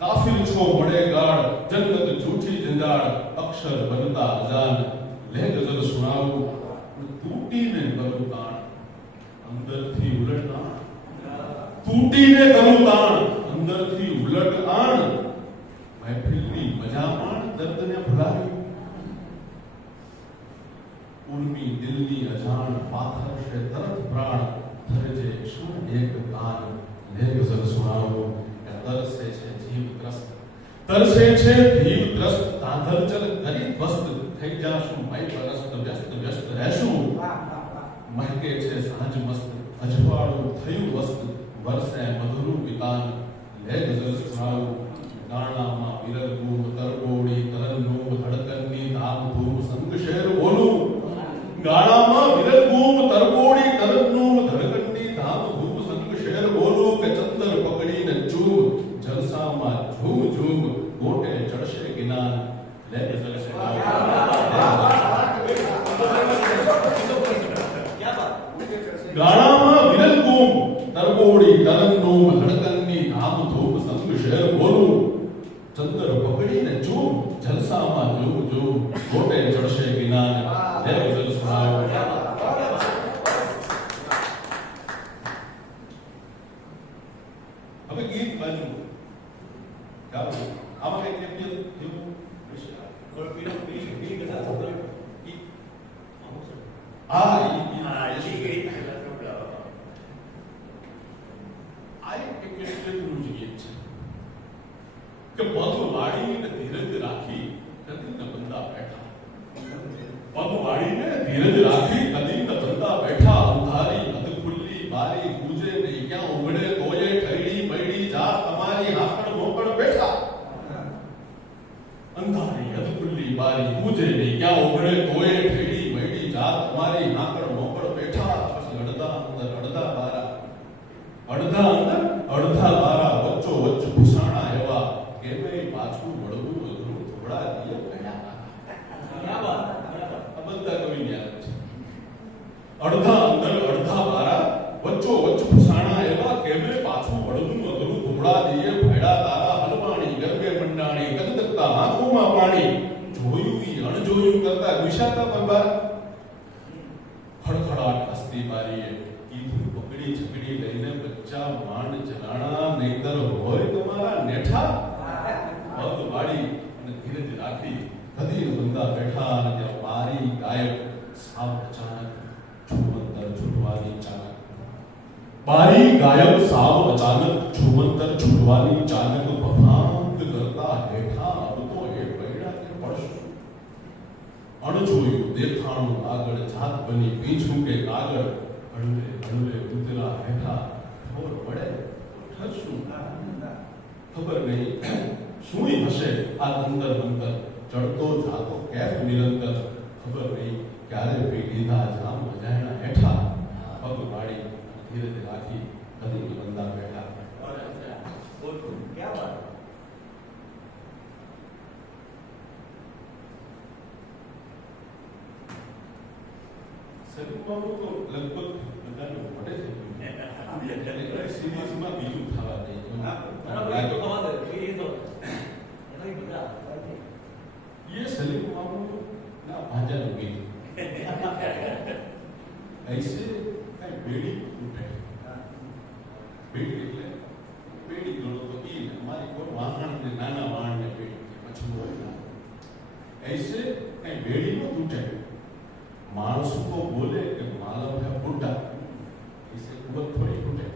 કાફિલ છો મળે ગાળ જન્નત જૂઠી જંજાળ અક્ષર બનતા અજાન ले गजल सुनाओ टूटी ने करूं ताण अंदर थी उलट आण टूटी ने करूं ताण अंदर थी उलट आण महफिलनी मजा माण दर्द ने भुलावी उर्मी दिलनी अजान पाथर से तरत प्राण थरजे क्षण एक गान ले गजल सुनाओ तरसे छे जीव त्रस्त तांधर चल गरीब वस्त થઈ જાશું મય પરસ્ત વ્યસ્ત રહેશું મહેકે છે સાંજ મસ્ત અજવાળું થયું વસ્ત વરસે મધુરું વિતાન લે ગઝલ સુનાવું ગાણામાં વિરલ ગુમ તરબોડી તરન્નુમ ધડકનની ધામ ધૂમ સંગ શેર બોલું ગાણામાં વિરલ ગુમ તરબોડી તરન્નુમ ધડકનની ધામ ધૂમ સંગ શેર બોલું કે ચંદર પકડીને ચૂમ જલસામાં ઝૂમ ઝૂમ ગોટે ચડશે જ્ઞાન લે ગઝલ ગાણામાં વિરલ ગુમ તરબોડી તરન્નુમ ધડકનની ધામ ધૂમ સંગ શેર બોલું ચંદર પકડીને ચૂમ જલસામાં ઝૂમ ઝૂમ ગોટે ચડશે જ્ઞાન લે ગઝલ સુનાવો હવે ગીત બાજુ ચાલો આમાં કઈ કેમ જેવું ધીરજ રાખી કદી ન બંદા બેઠા ઉધારી અધ ખુલ્લી બારી પૂજે નહીં ક્યાં ઉઘડે તોયે ઠૈડી મૈડી જા તમારી હાકડ મોકળ બેઠા અંધારી અધ ખુલ્લી બારી પૂજે નહીં ક્યાં ઉઘડે તોયે ઠૈડી મૈડી જા તમારી હાકડ મોકળ બેઠા પછી અડધા અંદર અડધા બારા વચ્ચો વચ્ચ ભૂસાણા એવા કેમે પાછું વળવું અઘરું થોડા દિયે પડ્યા બધા કવિ યાદ છે અડધા અંદર અડધા બારા વચ્ચો વચ્ચ ફસાણા એવા કેમે પાછું વળવું અઘરું ધોળા દિયે ભેડા તારા હલવાણી ગરબે મંડાણી કદકતા આંખોમાં પાણી જોયું ઈ અણજોયું કરતા કરતા વિશાતા બરબાર ખડખડાટ હસ્તી બારીએ કીધું પકડી છકડી લઈને બચ્ચા માંડ જનાણા નહીતર હોય તમારા નેઠા પગ વાળી અને ધીરજ રાખી કદી બંદા બેઠા અને ત્યાં બારી ગાયબ સાવ અચાનક છૂમંતર છૂટવાની ચાનક બારી ગાયબ સાવ અચાનક છૂમંતર છૂટવાની ચાનક ભભાંગ કરતા હેઠા અબ તો એ પૈડા કે પડશું અણજોયું દેખાણું આગળ જાત બની પીછું કે કાગળ હળવે હળવે ઉતરા હેઠા ખબર પડે ઠરશું ખબર નહીં શું હશે આ અંતર અંતર ચડતો જાતો કેફ નિરંતર ખબર નહીં ક્યારે પી લીધા જામ અજાયણા હેઠા પગ વાળી ધીરજ રાખી કદી બંદા બેઠા क्या बात સલીમ બાબુ તો લગભગ બધાને મળે છે સિરીઝમાં બીજું થવા દે ये सलीम बाबू ना भाजा लगी ऐसे कई बेड़ी उठे बेड़ी એટલે बेड़ी ગણો તો ઈ અમારી કોઈ વાહણ ને નાના વાહણ ને બેડી પછી હોય ના ऐसे कई बेड़ी નો તૂટે मानस को बोले कि मालम है बुड्ढा इसे कुवत थोड़ी टूटे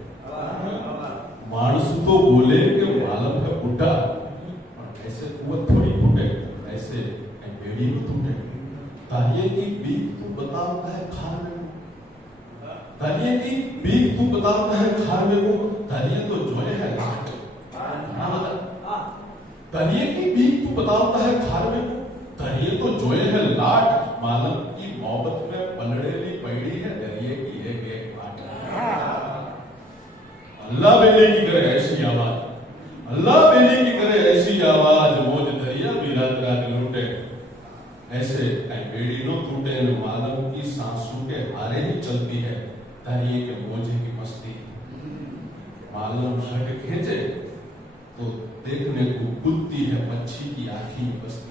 मानस को बोले कि मालम है बुड्ढा ऐसे कुवत थोड़ी टूटे ऐसे बेड़ी में टूटे तारिये की बीक तू बताता है खार में तारिये की बीक तू बताता है खार में को तारिये तो जोए है लाट तारिये की बीक तू बताता है खार में को तारिये तो जोए है लाट मालम की मोहब्बत में पलड़ेली पड़ी है दरिये की एक एक बात अल्लाह बेले की करे ऐसी आवाज अल्लाह बेले की करे ऐसी आवाज मौज दरिया भी रात रात लूटे ऐसे बेड़ी नो टूटे मालम की सांसों के हारे ही चलती है दरिये के मौजे की मस्ती मालम शर्ट खींचे तो देखने को कूदती है मच्छी की आँखी में बसती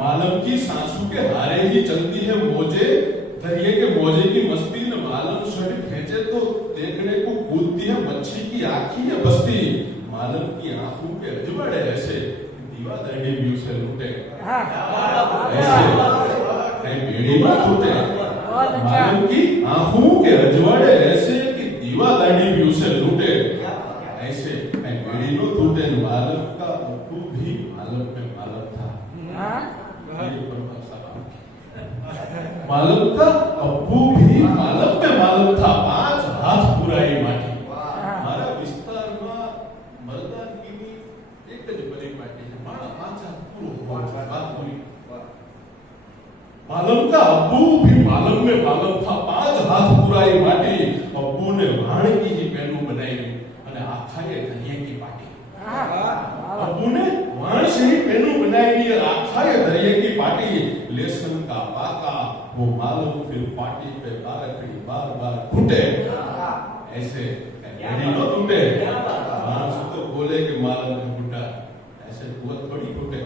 मालम की सांसों के हारे ही चलती है मौजे दरिये के मौजे की मस्ती में मालम शर्ट खींचे तो देखने को कूदती है मच्छी की आँखी है बस्ती मालम की आंखों के अजवाड़े ऐसे दीवा दरडी भी उसे लूटे ऐसे बेड़ी में टूटे मालम की आंखों के अजवाड़े ऐसे कि दीवा दरडी भी उसे लूटे ऐसे बेड़ी में टूटे मालम का अप्पू भी मालम पे मालम था मालम का अप्पू भी मालम पे मालम था 5 हाथ पुराई माटी मारा विस्तार में मर्दानगीनी एक ज बड़ी माटी है मारा 5 हाथ पूरो बात पूरी मालम का अप्पू भी मालम में मालम था 5 हाथ पुराई माटी अप्पू ने वाण की ही पहलू बनाई અને આખાએ દરિયા की पाटी अप्पू ने वाण से ही पहलू बनाई और आखाए दरिया की पाटी लेसन का पाका वो मालूम फिर पार्टी पे बारखड़ी बार बार घुटे ऐसे बेड़ी न टूटे मानस तो बोले कि मालूम है बुड्ढा ऐसे कुवत थोड़ी टूटे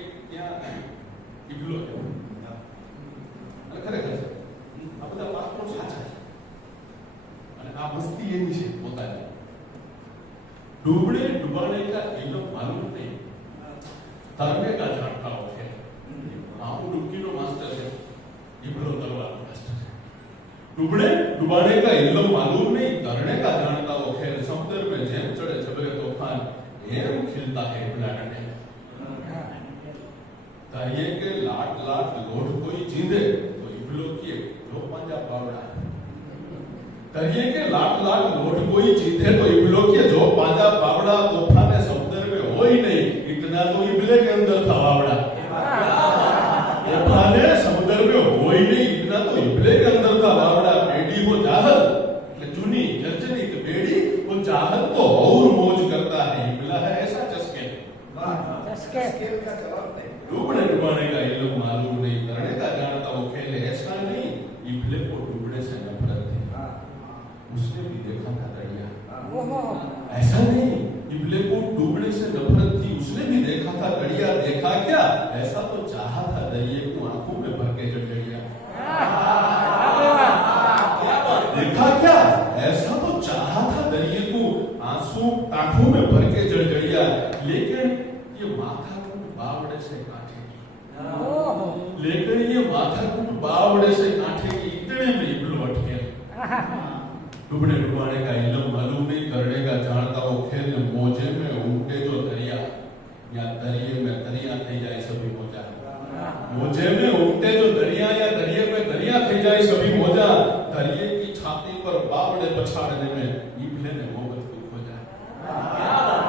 एक क्या इग्लो है અને ખરેખર આ બધા પાત્રો સાચા છે અને આ મસ્તી એની છે પોતાની डूबने डुबाने का एकदम मालूम नहीं तैरने का जानता हो है आप डुबकी नो मास्टर है इब्रो तरवार मास्टर है डूबने डुबाने का एकदम मालूम नहीं तैरने का जानता हो है समुद्र में जेम चढ़े छबरे तूफान एम खिलता है बुलाने ताये के लाट लाट लोट कोई जींदे तो इब्लो की जो पंजा पावड़ा दरिये के लाट लाट लोट कोई जीते तो इबलो के जो पाजा बावड़ा तूफाने समुद्र में हो ही नहीं इतना तो इबले के अंदर था बावड़ा तूफाने समुद्र में हो ही नहीं इतना तो इबले के अंदर था बावड़ा बेड़ी वो जाहल जूनी जर्जनी तो बेड़ी वो जाहल तो और मौज करता है इबला है ऐसा चस्के चस्के डूबने डुबाने का इल्म मालूम नहीं तैरने का जानता वो खेल ऐसा नहीं इबले को डूबने से नफरत थी उसने भी देखा था दरिया। ओहो ऐसा नहीं, इबले को डूबने से नफरत थी, उसने भी देखा था दरिया। देखा क्या? ऐसा तो चाहा था दरिये को आंखों में भर के जड़जड़िया। देखा क्या? ऐसा तो चाहा था दरिये को आंखों में भर के जड़जड़िया, लेकिन ये माथा को बावड़े से काटेगी। ओहो लेकिन ये माथा को बावड़े से काटेगी, इतने में इबलो अटके। डूबने डुबाने का इल्म मालूम नहीं, करने का जानता वो खेल मोजे में उमटे जो दरिया, या दरिये में दरिया થઈ જાય सभी मोजा। मोजे में उमटे जो दरिया या दरिये में दरिया થઈ જાય सभी मोजा। दरिये की छाती पर बावड़े पछाड़ने में इबले ने मोहब्बत को खोजा।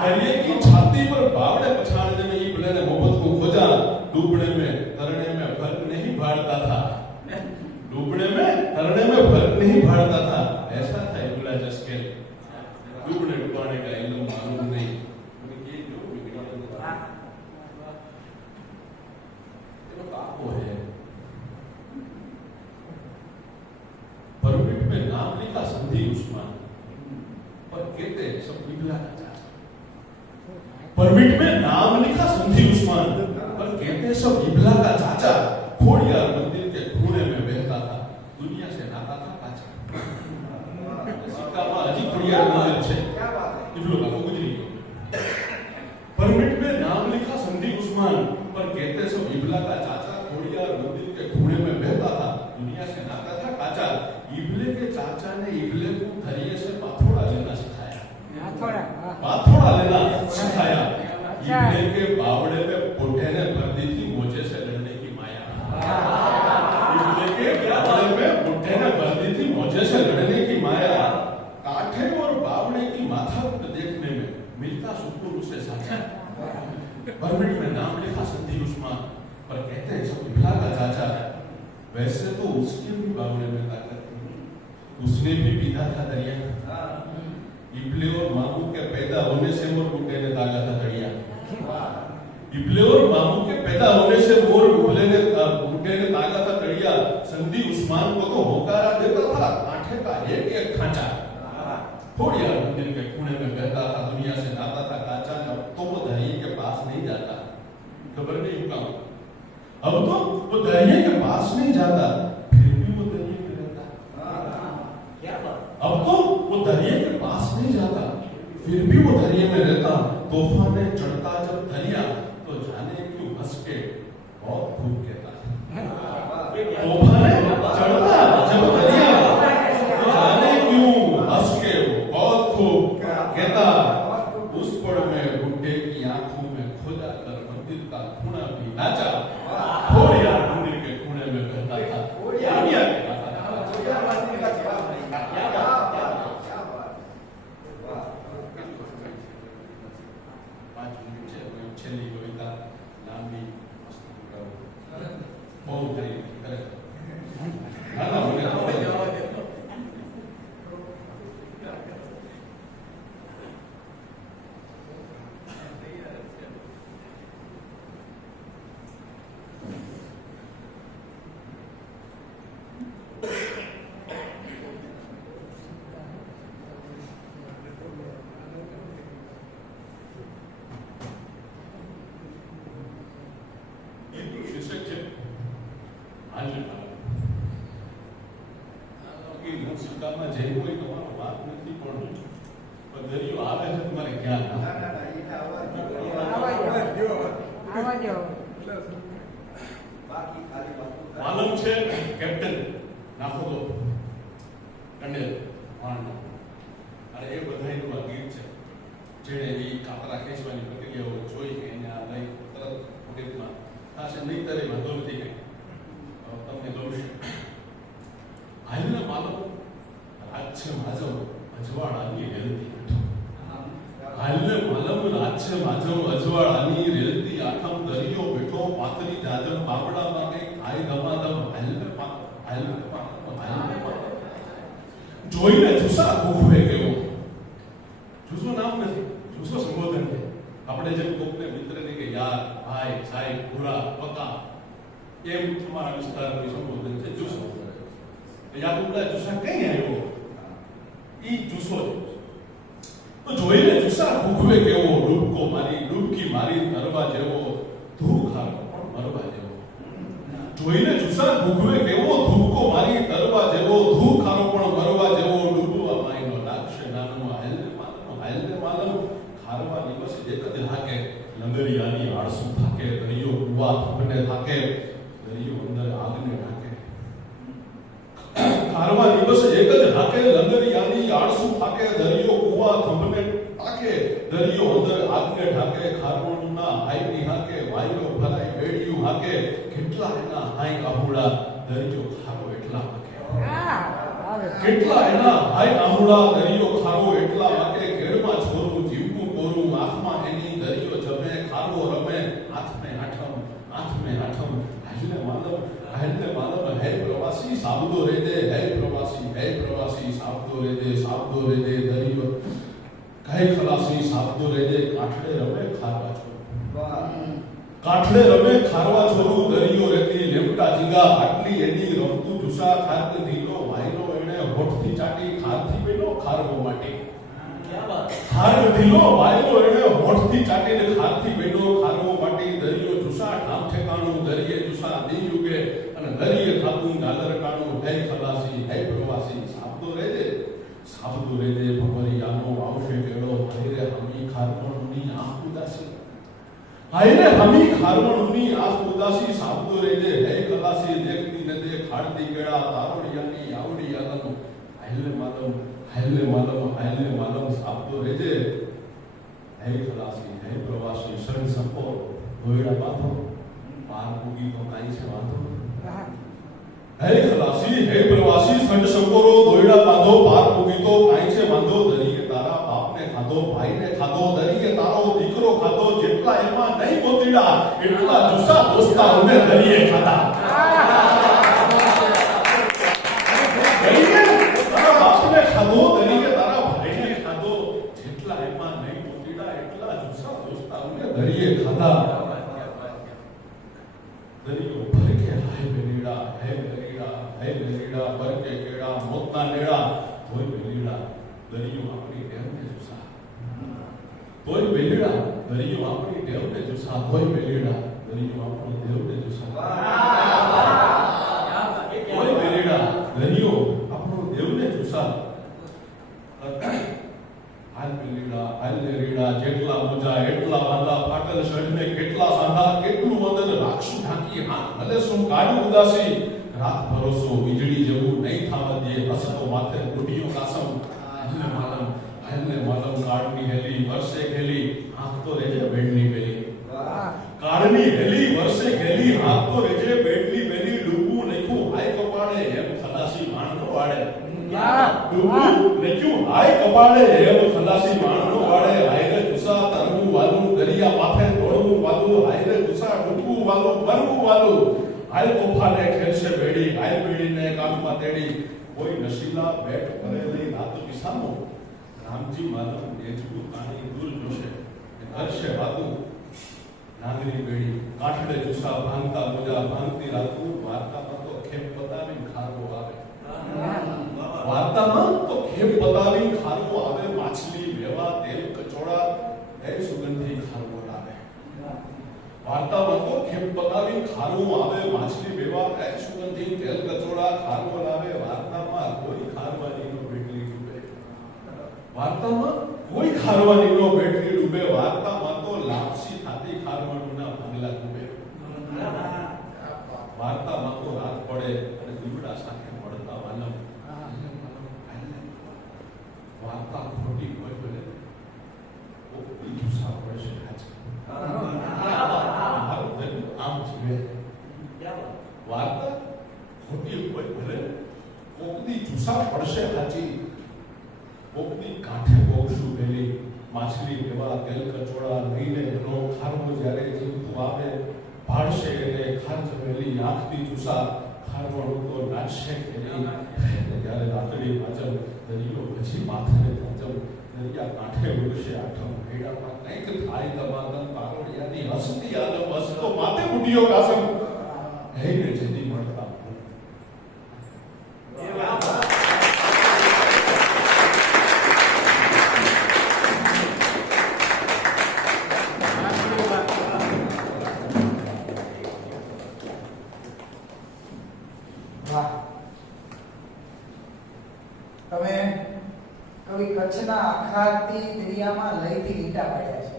दरिये की छाती पर बावड़े पछाड़ने में इबले ने मोहब्बत को खोजा। डूबने में तरने में फर्क नहीं भाड़ता था, डूबने में तरने में फर्क नहीं भाड़ता था। ऐसा था इबला जस्केल, डूबने डुबाने का इल्म मालूम नहीं। ये जो वो है परमिट में नाम लिखा संधि उस्मान, पर कहते सब इबला का चाचा। परमिट में नाम लिखा संधि उस्मान, पर कहते सब इबला का चाचा। खोड़ियार मंदिर के खूने में बहता था, दुनिया से नाता था काचा। सिक्काમાં હજી ખોડિયાર મંદિર છે, ઇબલો કાકો ગુજરી ગયો। परमिट में नाम लिखा संधि उस्मान, पर कहते सब इबला का चाचा। खोड़ियार मंदिर के खूने में बहता था, दुनिया से नाता था काचा। इबले के चाचा ने इबले को धरिये से पाथोड़ा लेना सिखाया, पाथोड़ा लेना सिखाया। इबले के बावड़े में बुढ़े ने भर दी थी मोजे से लड़ने की माया। इबले के बावड़े में बुढ़े ने भर दी थी मोजे से लड़ने की माया। काठे और बावड़े की माथाकूट देखने में मिलता सुकून उसे साचा। परमिट में नाम लिखा संधि उस्मान, पर कहते हैं सब इबला का चाचा। वैसे तो उसके भी बावड़े में ताकत थी, उसने भी पीता था दरिया। इबले और मामू के पैदा होने से मोर बुड्ढे ने दागा था दरिया। इबले और मामू के पैदा होने से मोर बुड्ढे ने दागा था दरिया। संधि उस्मान को तो होकारा देता था कांठे का एक एक खांचा। खोड़ियार मंदिर के खूने में बहता था, दुनिया से नाता था काचा। अब तो वो दरिये के पास नहीं जाता, खबर नहीं हुआ। अब तो वो दरिये के पास नहीं जाता, फिर भी वो दरिये में रहता। अब तो वो दरिये के पास नहीं जाता, फिर भी वो दरिये में रहता। तूफान में चढ़ता जब दरिया, तो जाने क्यों हंस के बहुत खूब कहता। तूफान में चढ़ता जब दरिया, तो जाने क्यों हंस के बहुत खूब कहता। उस पड़ में बुड्ढे की आंखों में खोजा कर मंदिर का खूना भी नाचा। खोड़ियार मंदिर के खूने में बहता था, दुनिया के नाता था। છેલ્લી કવિતા લાંબી મસ્ત બહુ થઈ કરે ના ના મને સિક્કામાં જઈ કોઈ તમારો વાત નથી, પણ દરિયો આવે છે તમારે ખ્યાલ માલમ છે કેપ્ટન નાખો તો કંડેલ વાણનો, અને એ બધાયનું આ ગીત છે જેણે એ કાતરા ખેંચવાની પ્રક્રિયાઓ જોઈ કે એને આ લઈ તરત ઉડેકમાં થશે નહીં ત્યારે વાંધો નથી કંઈ તમને ગમશે। હાલના માલમ રાજ્ય માધવ અજવાળાની રેલતી હાલને માલમ રાજ્ય માધવ અજવાળાની રેલતી આખમ દરિયો બેઠો પાતરી દાદમ બાવડામાં કઈ ખાઈ ધમાધમ હાલને જોઈને જુસા ગોખવે ગયો। જુસો નામ નથી, જુસો સંબોધન છે। આપણે જેમ કોકને મિત્રને કે યાર, ભાઈ, સાહેબ, ભૂરા, પકા, એમ તમારા વિસ્તારનું સંબોધન છે જુસો। યાકુબલા જુસા કઈ આવ્યો? ઈ જુસો જુસ્સો જેવો છે. તો જોઈને જુસ્સા ભૂખવે કેવો, ડૂબકો મારી ડૂબકી મારી તરવા જેવો, ધૂ ખારો પણ મરવા જેવો. જોઈને જુસ્સા ભૂખવે કેવો, ધૂબકો મારી તરવા જેવો, ધૂ ખારો પણ મરવા જેવો, ડૂબવા માયનો લાગશે નાનો, હાલને માલમ ખારવા દિવસ એક જ હાકે, લંગરિયાની આળસુ થાકે, દરિયો કુવા થપને થાકે, દરિયો અંદર આગને ઢાકે. ખારવા દિવસ એક જ હાકે, લંગરિયાની આળસુ થાકે, દરિયો કુવા થપને થાકે, દરિયો અંદર આગને ઢાકે. ખારવણના હાઈની હાકે, વાયરો ભરાય વેડિયું હાકે, કેટલા એના હાઈ આહુડા, દરિયો ખારો એટલા હાકે. કેટલા એના હાઈ આહુડા, દરિયો ખારો એટલા હાકે. કેળમાં છોરું જીવવું કોરું, આંખમાં એની દરિયો જમે, ખારો રમે, હાથમે આઠમ હાલને માલમ હે પ્રવાસી સાબદો રે દે, હે પ્રવાસી સાબદો રે દે, દરિયો કહે ખલાસી સાબદો રે દે. કાઠડે રમે ખારવા છોરું, કાઠડે રમે ખારવા છોરું, દરિયો રેતી લેમટા જીગા, આટલી એની રમતું જુસા. ખાત ધીલો વાયરો એણે હોઠથી ચાટી, ખારથી પેલો ખારવો માટી. ખાર ધીલો વાયરો એણે હોઠથી ચાટીને, ખારથી પેલો ખારવો માટી. દરિયો જુસા ઠામ ઠેકાણું, દરિયે જુસા દી યુગે, અને દરિયે થાતું ડાલર કાણું. હે ખલાસી હે પ્રવાસી સાબદો રે દે, ભવરિયાનો આવશે કેળો. હાયરે હમી ખારવણની આંખ ઉદાસી, હાયરે હમી ખારવણની આંખ ઉદાસી, સાબદો રે દે. હે ખલાસી દેખતી ન દે, ખાડતી કેળા, તારોડિયાની આવડી આલમ. હાયલે માલમ સાબદો રે દે. હે ખલાસી હે પ્રવાસી શરણ સપો, દોયડા બાંધો, પાર પૂગી તો કાઈ છે વાંધો. હે ખલાસી હે પ્રવાસી સંડ સંકોરો, દોયડા બાંધો, પાર પૂગી તો કાઈ છે વાંધો. દરિયે તારા બાપને ખાધો, ભાઈને ખાધો, દરિયે તારો દીકરો ખાધો, જેટલા એમાં નહીં ગોતીડા, એટલા જુસ્સા દોસ્તારોને દરિયે ખાધા. દરિયે તારા બાપને ખાધો, દરિયે તારા ભાઈને ખાધો, જેટલા એમાં નહીં ગોતીડા, એટલા જુસ્સા દોસ્તારોને દરિયે ખાધા. દરિયો ભરકે હાય બેલીડા, હે બેલીડા, ભરકે કેડા, મોતના નેડા, તોય બેલીડા દરિયો આપણી દેવને જુસા. તોય બેલીડા દરિયો આપણી દેવને જુસા, તોય બેલીડા દરિયો આપણી દેવને જુસા. તોય બેલીડા દરિયો આપણો દેવને જુસા. હાલ બેલીડા હાલ લેરીડા, જેટલા મોજા એટલા વાંધા, ફાટલ શઢને કેટલા સાંધા, કેટલું વદન રાખશું ઢાંકી, હાથ ભલે શું કાઢું ઉદાસી. રાત ભરોસો વીજળી જેવું નહીં થાવા દે, હસતો માથે બુઢીઓ કાસમ. હાલને માલમ કાળની હેલી વર્ષે ખેલી, હાથ તો રેજે બેડની પેલી. કાળની હેલી વર્ષે ખેલી, હાથ તો રેજે બેડની પેલી. ડૂબવું નખ્યું હાય કપાળે, એમ ખલાસી માણ નો વાળે. ડૂબવું નખ્યું હાય કપાળે, એમ ખલાસી માણ નો વાળે. હાયરે જુસા તરવું વાલું, દરિયા માથે દોડવું વાલું. હાયરે જુસા ડૂબવું વાલું, ફરવું વાલું. હાય તોફાને ખેલશે બેડી, હાય બેડીને કામમાં તેડી. કોઈ નશીલા બેટ ભરેલી રાત કિસાનો, રામજી માલમ એજવું કાણી દૂર જોશે, કરશે વાતું. નાગરી બેડી કાઠડે જુસા, ભાંગતા મોજા ભાંગતી રાતું. વાર્તામાં તો ખેપ બતાવીને ખારવો આવે, વાર્તામાં તો ખેપ બતાવીને ખારવો આવે. માછલી વેવા તેલ કચોડા, એ સુગંધી ખારવો લાવે. વાર્તામાં તો ખેપ બતાવીને ખારવો આવે, માછલી વેવા એ સુગંધી તેલ કચોડા, ખારવો લાવે. વાર્તામાં કોઈ ખારવાની નો બેટલી ડૂબે, વાર્તામાં કોઈ ખારવાની નો બેટલી ડૂબે. વાર્તામાં તો લાપસી થાતી ખારવાના ભાગલા ડૂબે. વાર્તામાં તો રાત પડે અને દીવડા સાથે મળતા વાલમ. વાર્તા ખોટી હોય ભલે, કોઈ જુસ્સા પડશે આમ જીવે. વાર્તા ખોટી હોય ભલે, કોકની જુસ્સા પડશે હાચી. કોકની કાંઠે બોગશું ભેલી, માછલી એવા તેલ કચોડા લઈને એનો ખારવો જ્યારે જીવતું આવે, ભાળશે એને ખાર જમેલી આંખની જુસા. ખારવણું તો નાચશે ખેલી, જ્યારે રાતડી વાજમ, દરિયો પછી માથે વાજમ. દરિયા કાંઠે ઉડશે આઠમ, ભેડામાં કંઈક થાય દમાદમ. પારોડિયાની હસતી આલમ, હસતો માથે બુઢીઓ કાસમ. હૈને જેદી મળતા કવિ કચ્છના અખાતી દરિયામાં લયથી લીટા પાડ્યા છે.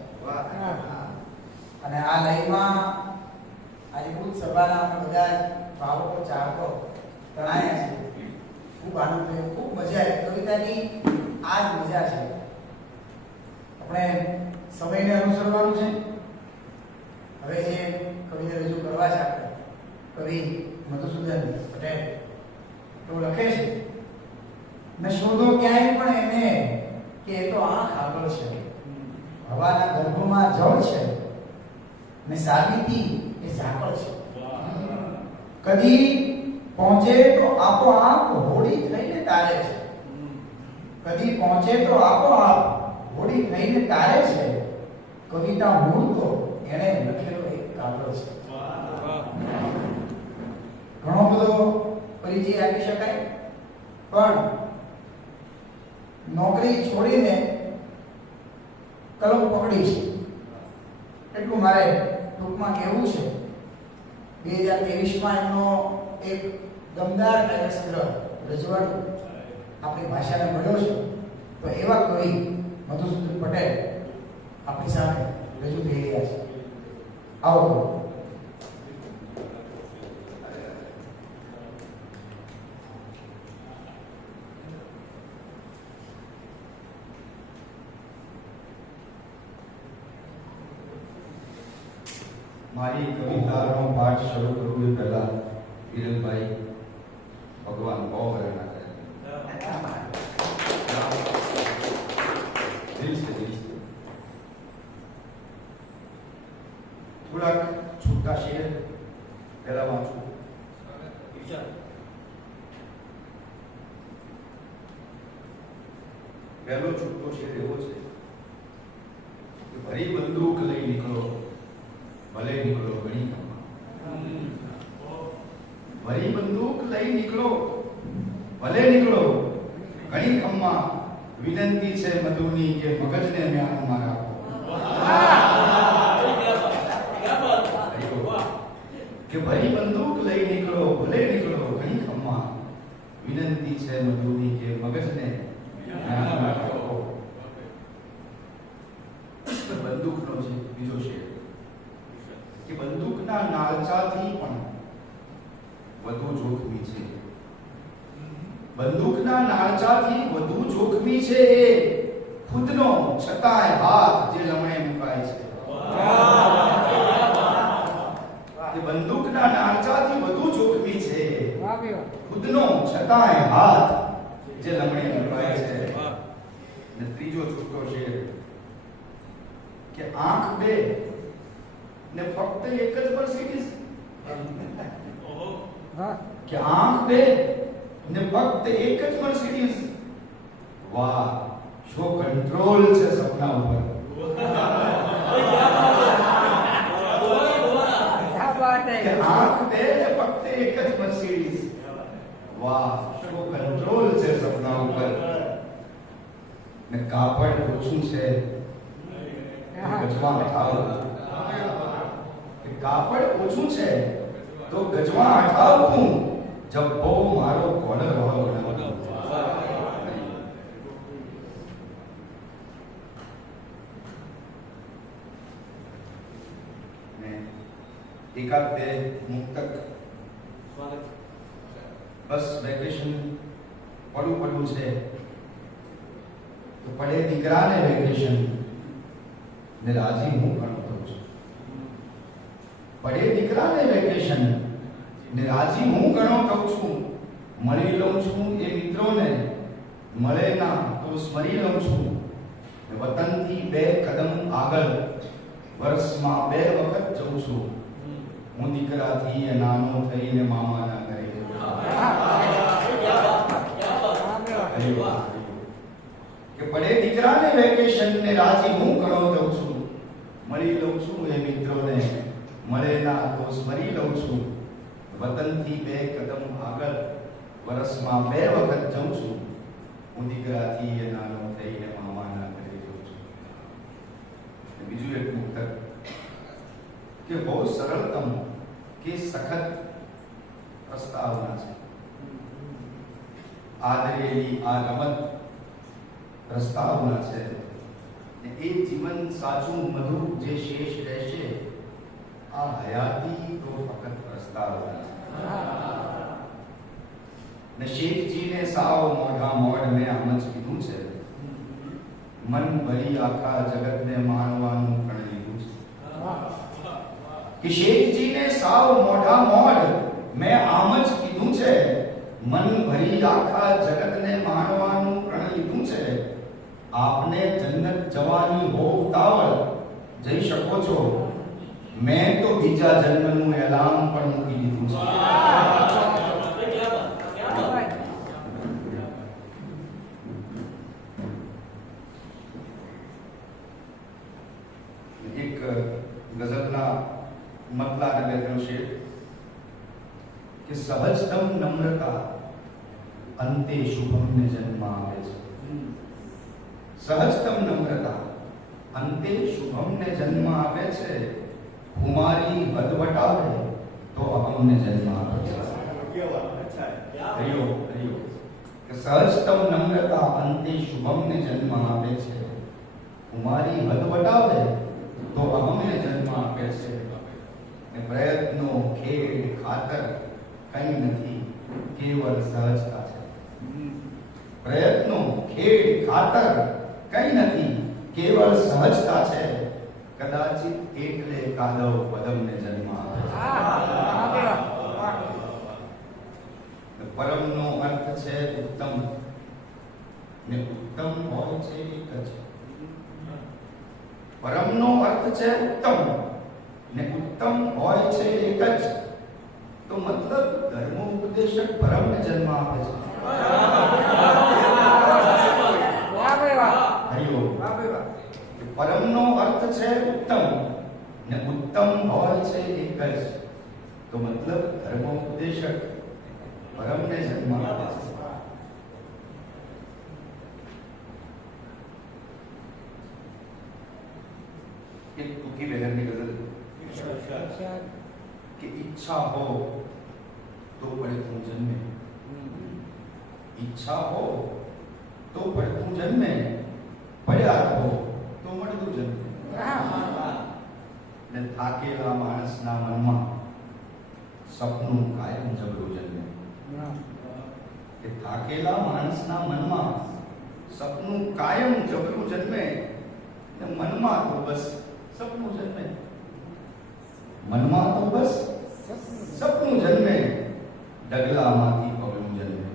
અને આ લયમાં આજે ખુદ સભાના અમે બધા જ ભાવકો ચાહકો તણાયા છે. ખૂબ આનંદ થયો, ખૂબ મજા આવી. કવિતાની આ જ મજા છે. આપણે સમયને અનુસરવાનું છે. હવે જે કવિને રજૂ કરવા છે આપણે કવિ મધુસૂદન પટેલ તો લખે છે, ને શોધો ક્યાંય પણ એને કે એ તો આંખ આગળ છે, હવાના ગર્ભમાં જળ છે, ને સાબિતી એ ઝાકળ છે. કદી પહોંચે તો આપોઆપ હોડી થઈને તારે છે, કદી પહોંચે તો આપોઆપ હોડી થઈને તારે છે. કવિતા મૂળ તો એણે લખેલો એક કાગળ છે. ઘણો બધો પરિચય આપી શકાય, પણ નોકરી છોડીને કલમ પકડી છે એટલું મારે ટૂંકમાં કહેવું છે. 2023માં એમનો એક દમદાર કાર્યસંગ્રહ રજવાડું આપણી ભાષાને મળ્યો છે. તો એવા કવિ મધુસૂદન પટેલ આપણી સામે રજૂ થઈ રહ્યા છે. આવો. મારી કવિતાનો પાઠ શરૂ કરું એ પહેલા વિરલભાઈ ભગવાન બહુ વરના કરે. દિલ સે. થોડાક છૂટા શેર પહેલા વાંચું. પહેલો છૂટો શેર એવો છે કે ભરી બંદૂક લઈ નીકળો, ભલે નીકળો ઘણી ખમ્મા. ભરી બંદૂક લઈ નીકળો, ભલે નીકળો ઘણી ખમ્મા. વિનંતી છે મધુની કે મગજને મ્યાનમાં રાખો. કે ભરી બંદૂક લઈ નીકળો, ભલે નીકળો ઘણી ખમ્મા. વિનંતી છે મધુની કે મગજને મ્યાનમાં રાખો. બંદૂકનો છે બીજો શેર કે બંદૂકના નાળચાથી પણ વધુ જોખમી છે. બંદૂકના નાળચાથી વધુ જોખમી છે એ ખુદનો છતાંય હાથ જે લમણે મુકાય છે. કે બંદૂકના નાળચાથી વધુ જોખમી છે ખુદનો છતાંય હાથ જે લમણે મુકાય છે. અને ત્રીજો છૂટો શેર કે આંખ બે ને ફક્ત એક જ મર્સિડીઝ. કે આંખ બે ને ફક્ત એક જ મર્સિડીઝ. વાહ, શો કંટ્રોલ છે સપના ઉપર. કે આંખ બે ને ફક્ત એક જ મર્સિડીઝ. વાહ, શો કંટ્રોલ છે સપના ઉપર. ને કાપડ ઓછું છે ગજવા ઠાવ. કાપડ ઓછું છે તો ગજવા હટાવ તું, જબ્બો મારો કોલર વાળો બનાવ. ને એકાદ બે મુક્તક. બસ વેકેશન પડું છે તો પડે દીકરાને વેકેશન ને રાજી હું ઘણો થઉં છું. પડે દીકરાને વેકેશન ને રાજી હું ઘણો થઉં છું. મળી લઉં છું એ મિત્રોને, મળે ના તો સ્મરી લઉં છું. વતનથી 2 કદમ આગળ વર્ષમાં 2 વખત જઉં છું. હું દીકરાથી એ નાનો થઈને મામાના ઘરે જઉં છું. કે પડે દીકરાને વેકેશન ને રાજી હું ઘણો થઉં છું. મળી લઉં છું એ મિત્રોને, મળે ના તો સ્મરી લઉં છું. વતનથી 2 કદમ આગળ વર્ષમાં 2 વખત જઉં છું. હું દીકરાથી એ નાનો થઈને મામાના ઘરે જઉં છું. બીજું એક મુક્તક કે બહુ સરળતમ કે સખત પ્રસ્તાવના છે. આદરેલી આ રમત પ્રસ્તાવના છે ને એ જીવન સાચું મધુર જે શેષ રહેશે આ હયાતી તો ફક્ત પ્રસ્તાવના છે ને શેખજીને સાવ મોઢા મોઢ મેં આમ જ કીધું છે મન ભરી આખા જગતને માણવાનું પણ લીધું છે કે શેખજીને સાવ મોઢા મોઢ મેં આમ જ કીધું છે મન ભરી આખા જગતને માણવાનું પ્રણ લીધું છે આપને જન્નત જવાની હો ઉતાવળ જઈ શકો છો મેં તો બીજા જન્મનું એલાન પણ મૂકી દીધું છે એક ગઝલના મતલા લખ્યું છે કે સહજતમ નમ્રતા અંતે શુભમને જન્મ આવે છે સહજતમ નમ્રતા અંતે શુભમને જન્મ આપે છે કુમારી વટવટાવે તો અહમને જન્મ આપે છે હરિયો હરિયો કે સહજતમ નમ્રતા અંતે શુભમને જન્મ આપે છે કુમારી વટવટાવે તો અહમને જન્મ આપે છે ને પ્રયત્નો ખેડ ખાતર કંઈ નથી કેવળ સહજતા છે પ્રયત્નો ખેડ ખાતર કંઈ નથી કેવળ સહજતા છે કદાચિત એટલે કાદવ પદમને જન્મ આપે છે પરમનો અર્થ છે ઉત્તમ ને ઉત્તમ હોય છે એક જ પરમનો અર્થ છે ઉત્તમ ને ઉત્તમ હોય છે એક જ તો મતલબ ધર્મોપદેશક પરમને જન્મ આપે છે હરિયો પરમનો અર્થ છે ઉત્તમ ને ઉત્તમ હોય છે એક જ તો મતલબ ધર્મોપદેશક પરમને જન્મ આપે છે एक टूकी बहन की गजल कि इच्छा हो तो पड़े तुम जन्मे ઈચ્છા હો તો પડતું જન્મે પડ્યા રહો તો મળતું જન્મે ને થાકેલા માણસના મનમાં સપનું કાયમ જબરું જન્મે કે થાકેલા માણસના મનમાં સપનું કાયમ જબરું જન્મે ને મનમાં તો બસ સપનું જન્મે મનમાં તો બસ સપનું જન્મે ડગલામાંથી પગલું જન્મે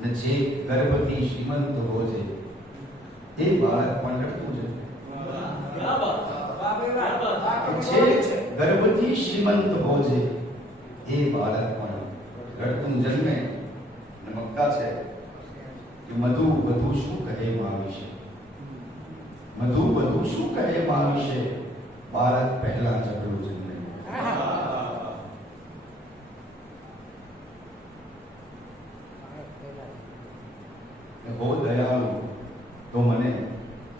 ને જે ગર્ભથી શ્રીમંત હોજે એ બાળક પણ રડતું જન્મે જે ગર્ભથી શ્રીમંત હોજે એ બાળક પણ રડતું જન્મે ને મક્કા છે કે મધુ વધુ શું કહે માં વિશે મધુ વધુ શું કહે માં વિશે બાળક પહેલા જબરું જન્મે હો દયાળુ તો મને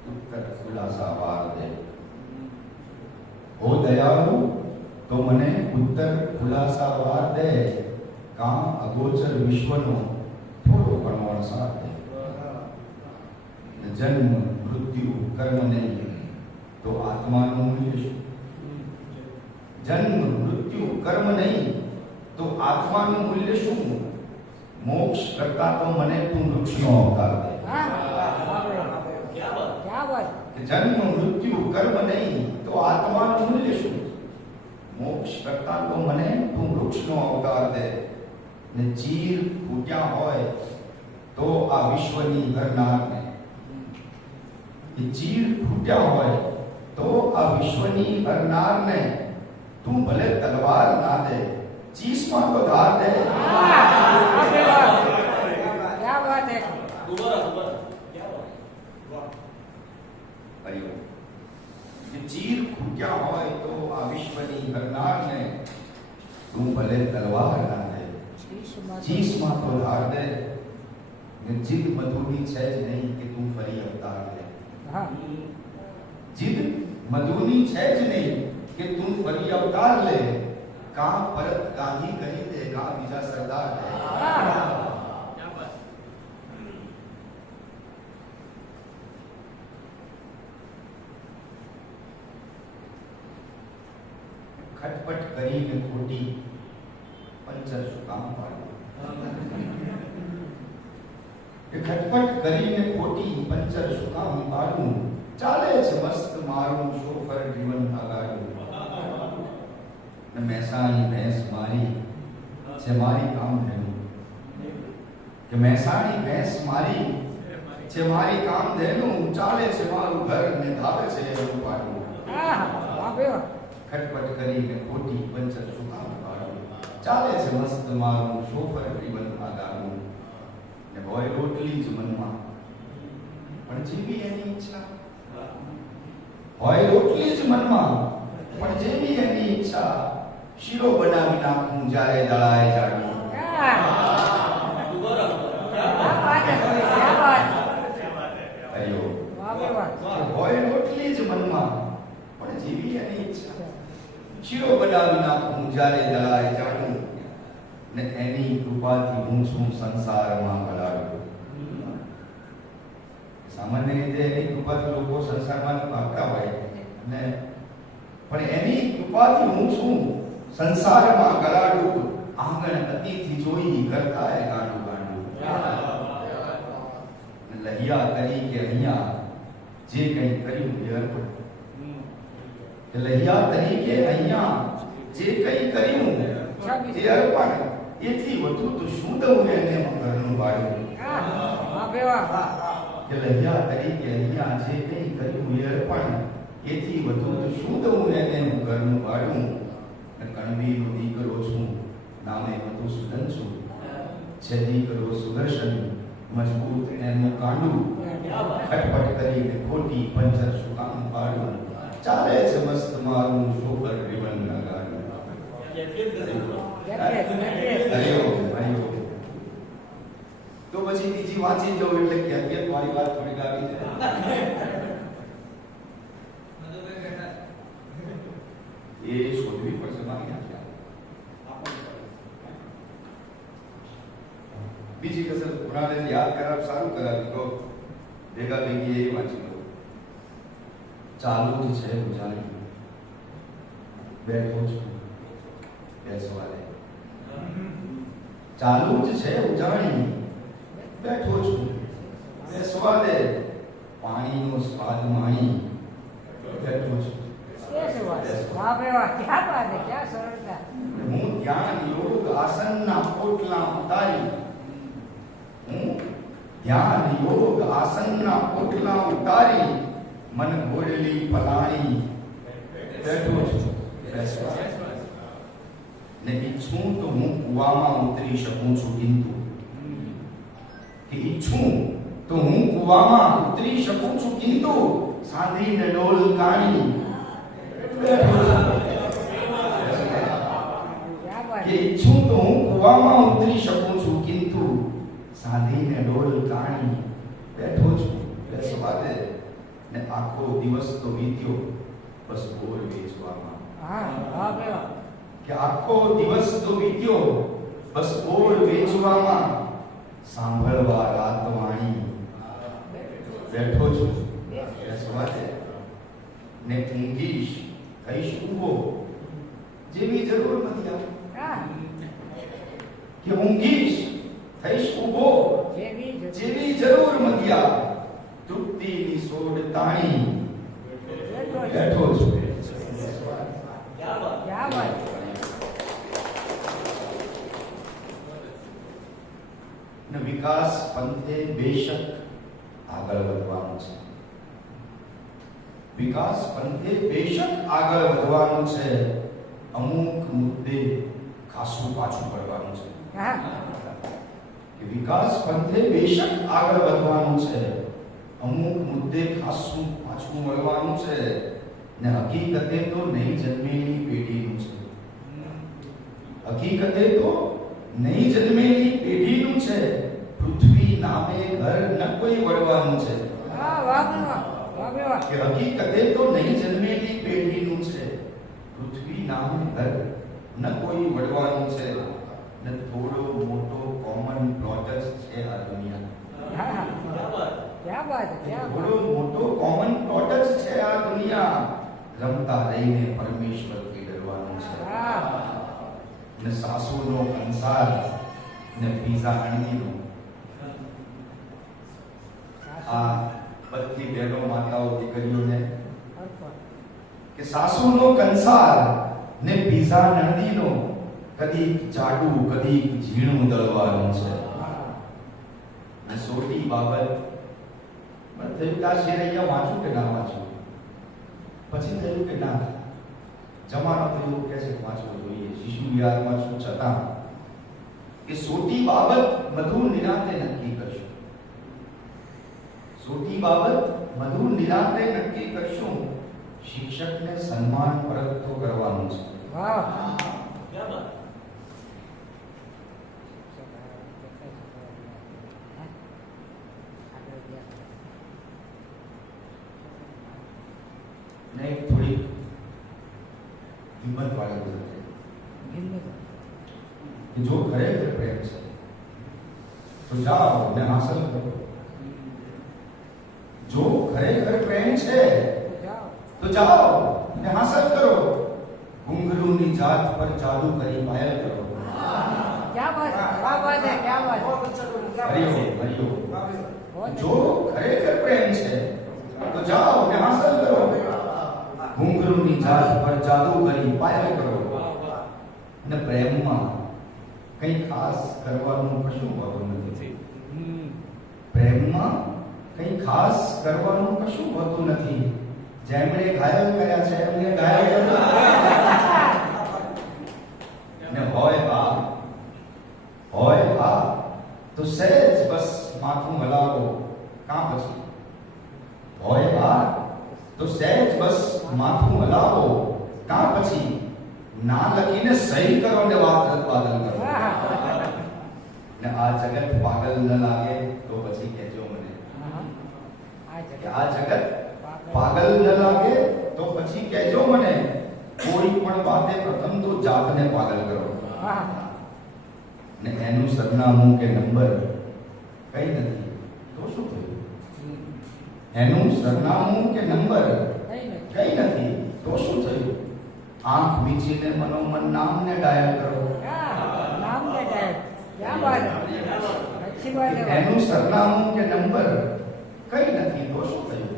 ઉત્તર ખુલાસા વાર દે હો દયાળુ તો મને ઉત્તર ખુલાસા વાર દે કાં અગોચર વિશ્વનો થોડો ઘણો અણસાર દે જન્મ મૃત્યુ કર્મ નહીં તો આત્માનું મૂલ્ય શું જન્મ મૃત્યુ કર્મ નહીં તો આત્માનું મૂલ્ય શું મોક્ષ કરતા તો મને તું વૃક્ષનો અવતાર દે જન્મ મૃત્યુ કર્મ નહીં તો આત્માનું મૂલ્ય શું મોક્ષ કરતા તો મને તું વૃક્ષનો અવતાર દે ને ચીર ફૂટ્યા હોય તો આ વિશ્વની ઘરનારને ચીર ફૂટ્યા હોય તો આ વિશ્વની ઘરનારને તું ભલે તલવાર ના દે ચીસમાં તો ધાર દે ચીર ફૂટ્યા હોય તો આ વિશ્વની ઘરનારને તું ભલે તલવાર ના દે ચીસમાં તો ધાર દે ને જીદ મધુની છે જ નહીં કે તું ફરી અવતાર લે જીદ મધુની છે જ નહીં કે તું ફરી અવતાર લે કાં પરત ગાંધી કહી દે કાં બીજા સરદાર લે ખટપટ કરીને ખોટી પંચર શું કામ પાડવું? કે ખટપટ કરીને ખોટી પંચર શું કામ પાડવું? ચાલે છે મસ્ત મારું શોફર જીવન આગાડું. ને મહેસાણી ભેંસ મારી છે મારી કામ ધેનું. કે મહેસાણી ભેંસ મારી છે મારી કામ ધેનું. ચાલે છે મારું ઘર ને ધાવે છે એવું પાડવું. ખટપટ કરીને ખોટી પંચર શું કામ પાડવું? ચાલે છે મસ્ત મારું શોફર જીવન આગાડું. ને હોય રોટલી જ મનમાં પણ જેવી એની ઈચ્છા. હોય રોટલી જ મનમાં પણ જેવી એની ઈચ્છા. શીરો બનાવી નાખું જ્યારે દળાય જાડું. હોય રોટલી જ મનમાં પણ જેવી એની ઈચ્છા. શીરો બનાવી નાખું જ્યારે દળાય જાડું. ને એની કૃપાથી હું છું સંસારમાં ભલાડું. સામાન્ય રીતે એની કૃપાથી લોકો સંસારમાં ભાગતા હોય ને પણ એની કૃપાથી હું છું સંસારમાં ગલાડું. આંગણ અતિથી જોઈ કરતા એ ગાંડું ગાંડું. લહિયા તરીકે અહીંયા જે કંઈ કર્યું એ અર્પણ. લહિયા તરીકે અહીંયા જે કંઈ કર્યું એ અર્પણ. એથી વધુ તો શું દઉં એને ઘરનું ભાડું. કે લહિયા તરીકે અહીંયા જે કંઈ કર્યું એ અર્પણ. એથી વધુ તો શું દઉં એને હું ઘરનું ભાડું. કણવીનો દીકરો છું નામે મધુસૂદન છું. છે દીકરો સુદર્શન મજબૂત એનું કાંડું. ખટપટ કરીને ખોટી પંચર શું કામ પાડું. ચાલે છે મસ્ત મારું શોફર જીવન આગાડું. તો પછી બીજી વાંચી જવું એટલે કે અત્યારે મારી વાત થોડીક આવી એ શોધવી પડશે મારી બીજી કસર પુરાણે યાદ કરાવ સારું કરાવી તો ભેગા ભેગી એ વાંચી લો. ચાલુ જ છે ઉજાણી બેઠો છું બેસવા દે. ચાલુ જ છે ઉજાણી બેઠો છું બેસવા દે. પાણીનો સ્વાદ માણી બેઠો છું. હું ધ્યાન યોગ આસનના પોટલા ઉતારી. હું ધ્યાન યોગ આસનના પોટલા ઉતારી. મન ગોળલી પલાણી બેઠો છું બેસવા. ને ઈચ્છું તો હું કુવામાં ઉતરી શકું છું કિંતુ. કે ઈચ્છું તો હું કુવામાં ઉતરી શકું છું કિંતુ. સાંધીને ડોલ કાણી બેઠો છું. કે ઈચ્છું તો હું કુવામાં ઉતરી શકું છું કિંતુ. સાંધીને ડોલ કાણી બેઠો છું બેસવા દે. ને આખો દિવસ તો વીત્યો બસ બોલ વેચવામાં. કે આખો દિવસ તો વીત્યો બસ બોલ વેચવામાં. સાંભળવા રાત વાણી બેઠો છું બેસવા દે. ને ઊંઘીશ કહીશ ઊંઘો જેવી જરૂર નથી. કે ઊંઘીશ થઈશ ઊભો જેવી જરૂર નથી. તૃપ્તિની સોડ તાણી બેઠો છું. ને વિકાસ પંથે બેશક આગળ વધવાનું છે. વિકાસ પંથે બેશક આગળ વધવાનું છે. અમુક મુદ્દે ખાસું પાછું પડવાનું છે. કે વિકાસ પંથે બેશક આગળ વધવાનું છે. અમુક મુદ્દે ખાસું પાછું વળવાનું છે. ને હકીકતે તો નહીં જન્મેલી પેઢીનું છે. હકીકતે તો નહીં જન્મેલી પેઢીનું છે. પૃથ્વી નામે ઘર ન કોઈ વળવાનું છે. કે હકીકતે તો નહીં જન્મેલી પેઢીનું છે. પૃથ્વી નામે ઘર ન કોઈ વળવાનું છે. ને થોડો મોટો કોમન પ્લોટ જ છે આ દુનિયા. થોડો મોટો કોમન પ્લોટ જ છે આ દુનિયા. રમતા રહીને પરમેશ્વરથી ડરવાનું છે. હા. ને સાસુનો કંસાર ને પીઝા અણગીનો. આ બધી બહેનો માતાઓ દીકરીઓને કે સાસુનો કંસાર ને પીઝા નંદીનો કદી જાડું કદી ઝીણું દળવાનું છે. ને સોટી બાબત મને થયું કે આ શેર અહીંયા વાંચું કે ના વાંચું. પછી થયું કે ના, જમાનો તો એવું કહે છે કે વાંચવું જોઈએ, શિશુ વિહારમાં છું છતાં કે સોટી બાબત મધુર નિરાંતે નક્કી કરશું. સોટી બાબત મધુર નિરાંતે નક્કી કરશું. શિક્ષકને સન્માન પરત તો કરવાનું છે. વાહ. ને થોડી હિંમત વાળી વસ્તુ છે. જો ખરેખર પ્રેમ છે તો જાઓ ને હાંસલ કરો. જો ખરેખર પ્રેમ છે તો જાઓ ને હાંસલ કરો. ઘુંઘરૂની જાત પર જાદુ કરી પાયલ કરો. क्या बात है, क्या बात है, क्या बात है. હરિયો હરિયો. જો ખરેખર પ્રેમ છે તો જાઓ ને હાંસલ કરો. ઘુંઘરૂની જાત પર જાદુ કરી પાયલ કરો. ને પ્રેમમાં કંઈ ખાસ કરવાનું કશું હોતું નથી. પ્રેમમાં કંઈ ખાસ કરવાનું કશું હોતું નથી. જેમણે ઘાયલ કર્યા છે એમને ઘાયલ કરો. ને હોય હા તો સહેજ બસ માથું હલાવો. કાં પછી હોય હા તો સહેજ બસ માથું હલાવો. કાં પછી ના લખીને સહી કરો ને વાત રદબાદલ કરો. ને આ જગત પાગલ ન લાગે તો પછી કહેજો મને કે આ જગત પાગલ ન લાગે તો પછી કહેજો મને. કોઈ પણ વાતે પ્રથમ તો જાતને પાગલ કરો. ને એનું સરનામું કે નંબર કઈ નથી તો શું થયું? એનું સરનામું કે નંબર કઈ નથી તો શું થયું? આંખ મીચીને મનોમન નામને ડાયલ કરો. नाम क्या है, क्या बात है, अच्छी बात है. એનું સરનામું કે નંબર કઈ નથી તો શું થયું?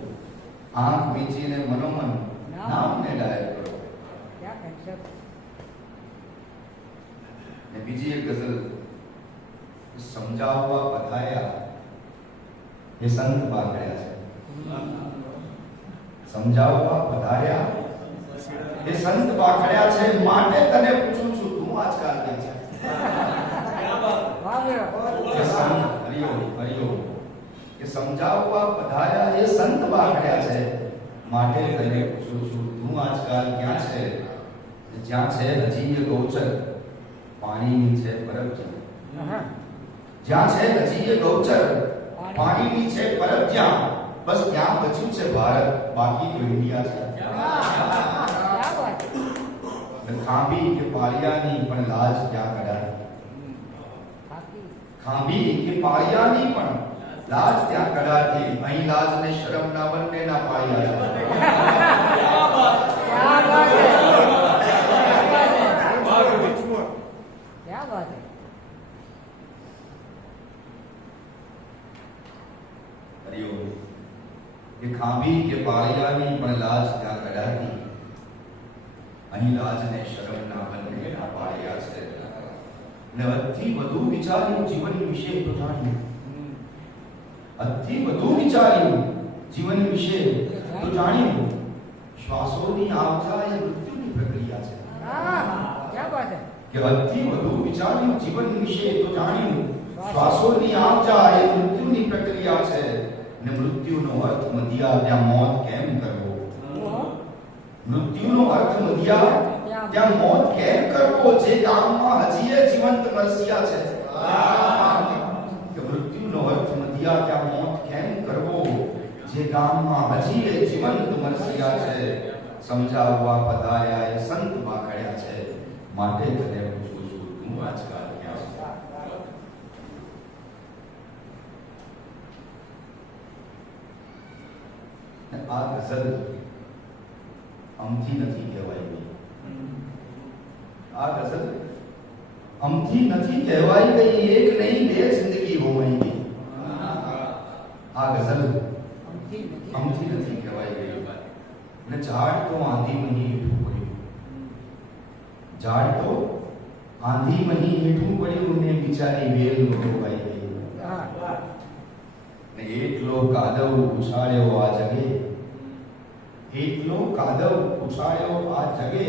આંખ મીચીને મનોમન નામને ડાયલ કરો. क्या concept. ને બીજી એક ગઝલ સમજાવવા પધાર્યા એ સંત બાગડ્યા છે. સમજાવવા પધાર્યા એ સંત બાગડ્યા છે. માટે તને પૂછું છું તું આજકાલ ક્યાં છે? वाह भैया. એ સંત હરિયો કે સમજાવવા પધાર્યા એ સંત બાગડ્યા છે. માટે તને પૂછું છું તું આજકાલ ક્યાં છે? જ્યાં છે હજી એ ગૌચર પાણીની છે પરબ જ્યાં. જ્યાં છે હજી એ ગૌચર પાણીની છે પરબ જ્યાં. બસ ત્યાં બચ્યું છે ભારત, બાકી તો ઇન્ડિયા છે. क्या बात है. ખાંભી કે પાળિયાની પણ લાજ ક્યાં કઢાય. ખાંભી કે પાળિયાની પણ લાજ ત્યાં કઢાતી. અહીં લાજ ને શરમ ના બંનેના પાળિયા છે. क्या बात है, क्या बात है. હરિયો કે ખાંભી કે પાળિયાની પણ લાજ ત્યાં કઢાતી. અહીં લાજ ને શરમ ના બંનેના પાળિયા છે. ને અતિ વધુ વિચાર્યું જીવન વિશે તો જાણ્યું. અતિ વધુ વિચાર્યું જીવન વિશે તો જાણ્યું. શ્વાસોની આવજા એ મૃત્યુની પ્રક્રિયા છે. क्या बात है. કે અતિ વધુ વિચાર્યું જીવન વિશે તો જાણ્યું. શ્વાસોની આવજા એ મૃત્યુની પ્રક્રિયા છે. ને મૃત્યુનો અર્થ મધ્યા ત્યાં મોત કેમ કરવો. મૃત્યુનો અર્થ મધ્યા ત્યાં મોત કેમ કરવો. જે ગામમાં હજી એ જીવંત મરસિયા છે. કે મૃત્યુનો અર્થ મધ્યા ત્યાં મોત કેમ કરવો. જે ગામમાં હજી એ જીવંત મરસિયા છે. સમજાવવા પધાર્યા એ સંત બાખડ્યા છે. માટે તને પૂછું છું તું આજકાલ ક્યાં છે? આ ગઝલ અમથી નથી કહેવાય. આ ગઝલ અમથી નથી કહેવાઈ ગઈ, એક નહીં બે જિંદગી હોવાઈ ગઈ. આ ગઝલ અમથી નથી કહેવાઈ ગઈ. ને ઝાડ તો આંધીમાં હેઠું પડ્યું, ઝાડ તો આંધીમાં હેઠું પડ્યું ને બિચારી વેલ રોવાઈ ગઈ. ને એટલો કાદવ ઉછાળ્યો આ જગે, એટલો કાદવ ઉછાળ્યો આ જગે,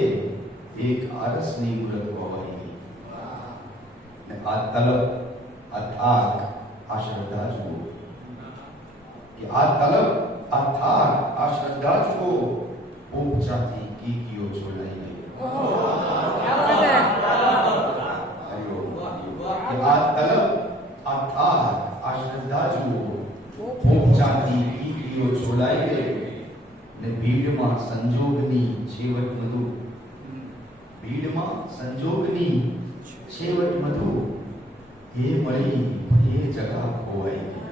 એક આરસની મૂરત વવાઈ ગઈ. ને આ તલબ, આ થાક, આ શ્રદ્ધા જુઓ, કે આ તલબ, આ થાક, આ શ્રદ્ધા જુઓ, ઉપચાથી કીકીઓ છોડાઈ ગઈ. કે આ તલબ, આ થાક, આ શ્રદ્ધા જુઓ, ઉપચાથી કીકીઓ છોડાઈ ગઈ. ને ભીડમાં સંજોગની છેવટ મધુ, ભીડમાં સંજોગની છેવટ મધુ, એ મળી એ જગા ખોવાઈ ગઈ.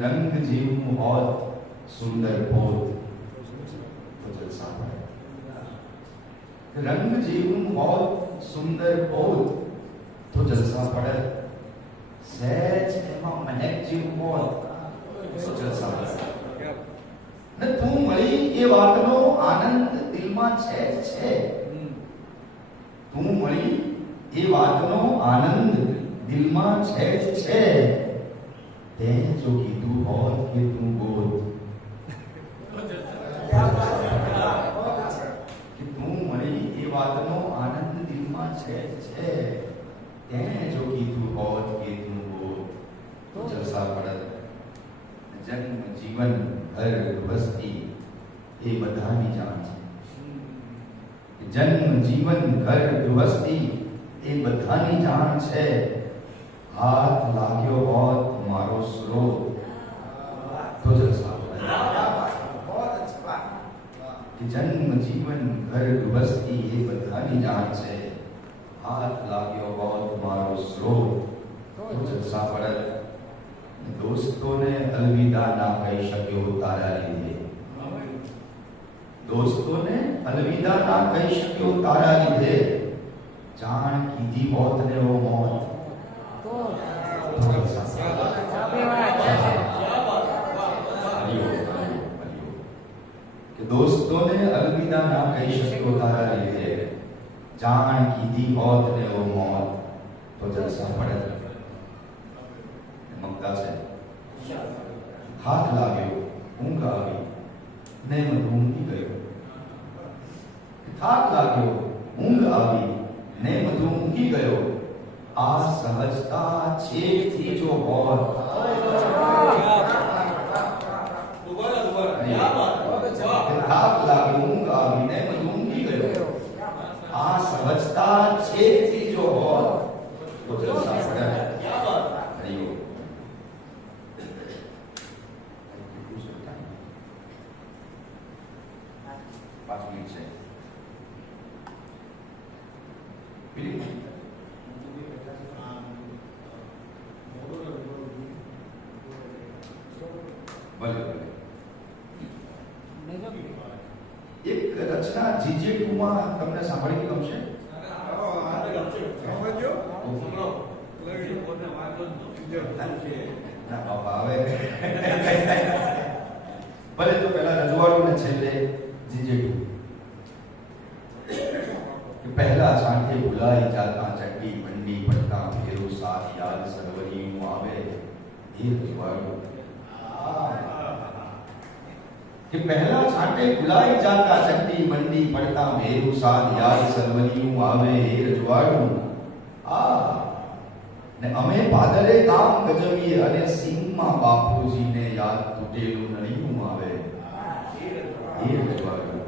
રંગ જેવું હોત સુંદર હોત તો જલસા પડે, રંગ જેવું હોત સુંદર હોત તો જલસા પડે, સહેજ એમાં મહેક જેવું હોત તો જલસા પડે. ને તું મળી એ વાતનો આનંદ દિલમાં છે જ છે, તું મળી એ વાતનો આનંદ દિલમાં છે જ છે. તે જો કીધું હોત કે તું બોલ, કે તું મળી એ વાતનો આનંદ દિલમાં છે જ છે. તેને જો કીધું હોત કે તું બોલ તો જલસા પડત. જન્મ જીવન ઘર વસ્તી એ બધાની જાણ છે, જન્મ જીવન ઘર વસ્તી એ બધાની જાણ છે. હાથ લાગ્યો હોત મારો સ્રોત તો જલસા પડે. કે જન્મ જીવન ઘર વસ્તી એ બધાની જાણ છે. હાથ લાગ્યો હોત મારો સ્રોત તો જલસા પડે. દોસ્તોને અલવિદા ના કહી શક્યો તારા લીધે, દોસ્તોને અલવિદા ના કહી શક્યો તારા લીધે. જાણ કીધી હોત ને વો મોત તો જલસા કે દોસ્તોને અલવિદા ના કહી શક્યો તારા લીધે. જાણ કીધી હોત ને વો મોત તો જલસા પડે. મમતા છે. હાથ લાગ્યો ઊંઘ આવી ને ઊંઘી ગયો, થાક લાગ્યો ઊંઘ આવી ને બધું ઊંઘી ગયો. આ સહજતા છેકથી જો હોત થાક લાગ્યો ઊંઘ આવી ને બધું ઊંઘી ગયો. આ સહજતા છેકથી જો હોત તો જલસા પડે. હરિયો 5 મિનિટ છે. એક રચના જીજેટુમાં તમને સાંભળવી ગમશે? ભલે તો પહેલા રજવાડું ને છેલ્લે જીજેટુ. પહેલા છાંટે ભૂલાઈ જાતા ચડ્ડી મંડી પડતા ફેરો સાથ યાદ સરવરીયું આવે એ રજવાડું. કે પહેલા છાંટે ભૂલાઈ જાતા ચડ્ડી મંડી પડતા ફેરો સાથ યાદ સરવરીયું આવે એ રજવાડું. ને અમે પાદરે કામ ગજવીએ અને સિંહમાં બાપુજીને યાદ તૂટેલું નળિયું આવે એ રજવાડું.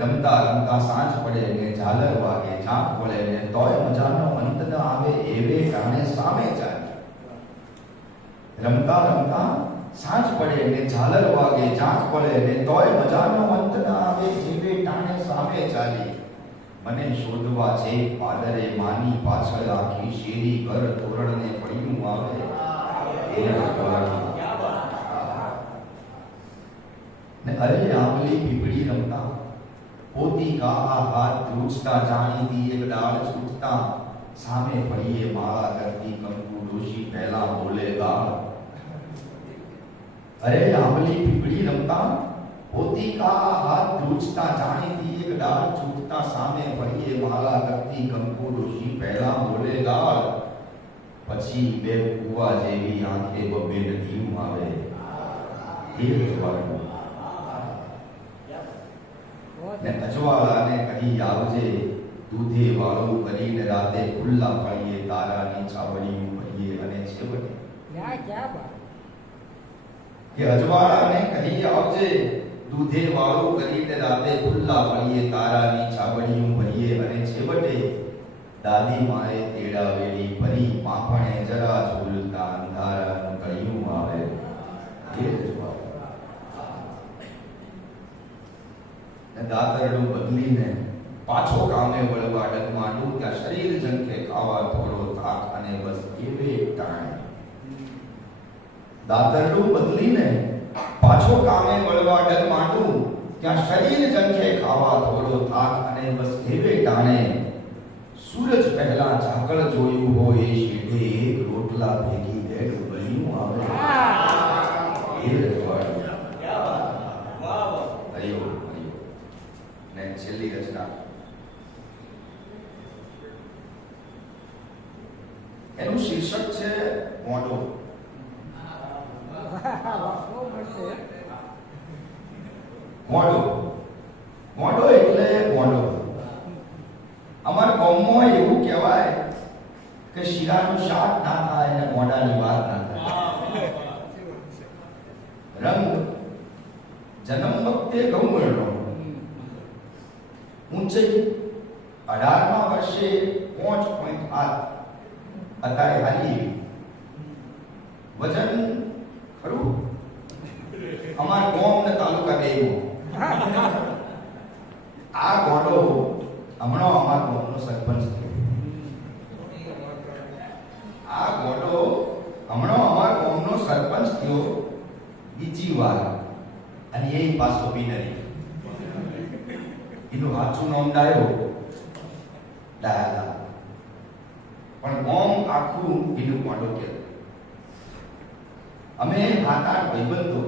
રમતા રમતા સાંજ પડે ને ઝાલર વાગે ઝાંક વળે ને તોય મજાનો અંત ન આવે એવે ટાણે સામે ચાલી. રમતા રમતા સાંજ પડે ને ઝાલર વાગે ઝાંક વળે ને તોય મજાનો અંત ન આવે એવે ટાણે સામે ચાલી. મને શોધવા છે પાદરે માની પાછળ આખી શેરી ઘર તોરણને પડ્યું આવે એ રજવાડું. ને અરે આંબલી પીપળી રમતા પોતી કા આ હાથ ધ્રુજતા જાણીતી એક ડાળ છૂટતા સામે ફળીએ માળા કરતી કંકુ ડોશી પહેલા બોલે ગાળ અરે આંબલી પીપળી રમતા પોતી કા આ હાથ ધ્રુજતા જાણીતી એક ડાળ છૂટતા સામે ફળીએ માળા કરતી કંકુ ડોશી પહેલા બોલે ગાળ પછી બે કુવા જેવી આંખે બબે નદીયું આવે એ રજવાડું ને અજવાળાને કહી આવજે દૂધે વાળું કરીને રાતે ખુલ્લા ફળીએ તારાની છાવડીયું ભરીએ અને છેવટે क्या बात કે અજવાળાને કહી આવજે દૂધે વાળું કરીને રાતે ખુલ્લા ફળીએ તારાની છાવડીયું ભરીએ અને છેવટે દાદી માએ તેડાવેલી પરી પાંપણે જરા ઝૂલતા અંધારાનું કળિયું આવે એ રજવાડું દાતરડું બદલીને પાછો કામે વળવા ડગમાંડું ત્યાં શરીર ઝંખે ખાવા થોડો થાક અને બસ એવે ટાણે દાતરડું બદલીને પાછો કામે વળવા ડગમાંડું ત્યાં શરીર ઝંખે ખાવા થોડો થાક અને બસ એવે ટાણે સૂરજ પહેલા ઝાકળ જોયું હોય એ શેઢે એક રોટલા ભેગી બેઠ બળ્યું આવે એ રજવાડું હરિયો ને છેલ્લી રચના એનું શીર્ષક છે મોઢો મોઢો મોઢો એટલે મોઢો અમાર ગામમાં એવું કહેવાય કે શીરાનું શાક ના થાય અને મોઢાની વાત ના થાય રંગ જન્મ વખતે ગૌમળનો ઊંચાઈ 18મા વર્ષે 5.8 અત્યારે હાલી વજન ખરું અમાર ગામ ને તાલુકા દેવો આ ગોડો હમણાં અમાર ગામનો સરપંચ થયો આ ગોડો હમણાં અમાર ગામનો સરપંચ થયો બીજી વાર અને એ પાછો બિનરી એનું સાચું નામ ડાયો ડાયા પણ ગામ આખું એનું ગોડો કે અમે 7-8 ભાઈબંધો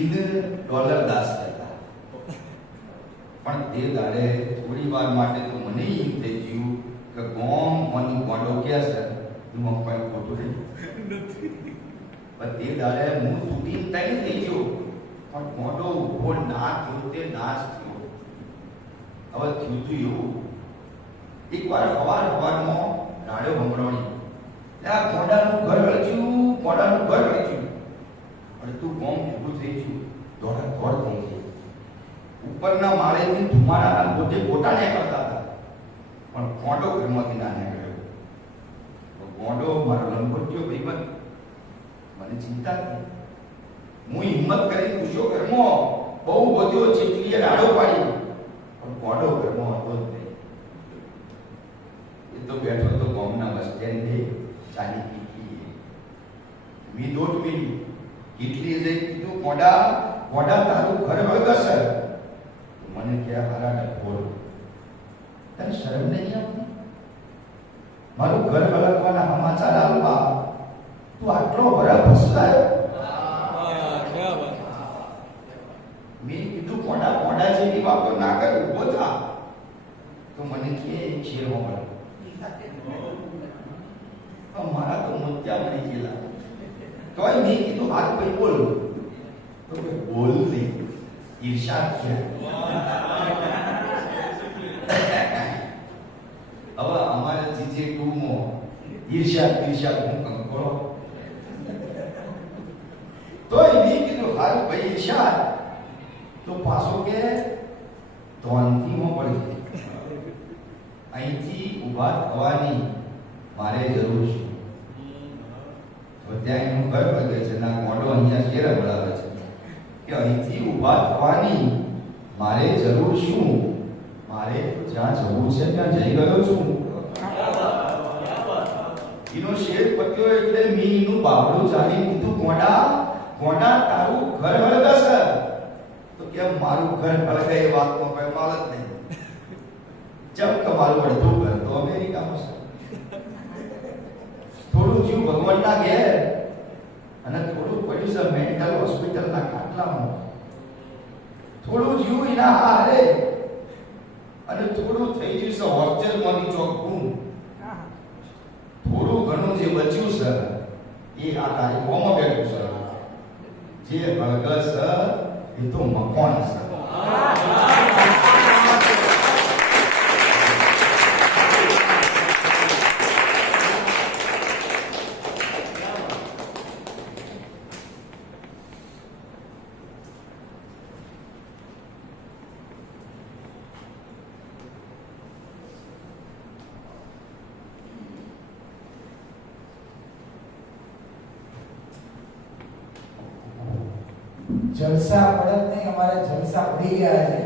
એને ડોલર દાસ કરતા પણ તે દાડે થોડી વાર માટે તો મને એમ થઈ ગયું કે ગોમ મને ગોડો કે છે એમાં કોઈ ખોટું નહીં પણ તે દાડે હું તૂટી તઈ થઈ ગયો પણ ગોડો ઉભો ના થયો તે નાશ થયો હવે થયું તું એવું એકવાર હવારમાં રાડ્યો ભમરોણી આ ગોડાનું ઘર હળજ્યું અને તું ગોમ ભેગું થઈ ગયું દોડ થઈ ગઈ ઉપરના માળેથી ધુમાડાના પોતે ગોટા નીકળતા હતા પણ ગોડો ઘરમાંથી ના નીકળ્યો ગોડો મારો લંગોટ્યો ભાઈબંધ મને ચિંતા થઈ હું હિંમત કરી પૂછ્યો ઘરમાં બહુ બધો ચીટલીએ રાડો પાડી પણ ગોડો ઘરમાં હતો જ નહીં એ તો બેઠો તો ગામના બસ સ્ટેન્ડે ચાલી પીકી મી દોઢ મિનિટ કેટલી જઈ કીધું ગોડા તારું ઘર વળગશે મને કે હારા બોલ તને શરમ નહીં આવતી મારું ઘર વળગવાના સમાચાર આવવા તું આટલો વરા ફસલાયો મેં કીધું ગોડા જેવી વાતો ના કર ઉભો થા તો મને કે શેર મળે મારા તો મોત્યા મરી ગયેલા તોય મેં કીધું હાથ ભાઈ બોલ તો કે બોલ નહીં ઈર્ષા છે હવે અમારે જીજે 2 માં ઈર્ષા હું કંકોળો તોય મેં કીધું હાથ ભાઈ ઈર્ષા તો પાછો કે તોનથી માં પડી અહીંથી ઊભા થવાની મારે જરૂર છે તો ત્યાં એનું ઘર બગે છે ના ગોડો અહીંયા શેર બોલાવે છે કે અહીંથી ઊભા થવાની મારે જરૂર શું મારે તો જ્યાં જવું છે ત્યાં જઈ ગયો છું એનો શેર પત્યો એટલે મી એનું બાબડું ચાલી કીધું ગોડા તારું ઘર વળગશે તો કે મારું ઘર હળગે એ વાતનો કોઈ માલ જ નહીં. જેમ કે મારું અડધું ઘર તો અમેરિકામાં છે. થોડું જીવ ભગવાનના ઘેર અને થોડું પડ્યું છે મેન્ટલ હોસ્પિટલના ખાટલામાં. થોડું જીવ એના હારે અને થોડું થઈ ગયું છે હોસ્ટેલમાંથી ચોખ્ખું. થોડું ઘણું જે બચ્યું છે એ આ તારીખોમાં બેઠું છે. જે હળગસ એ તો મકાન છે. જલસા પડત નહીં, અમારે જલસા પડી ગયા છે.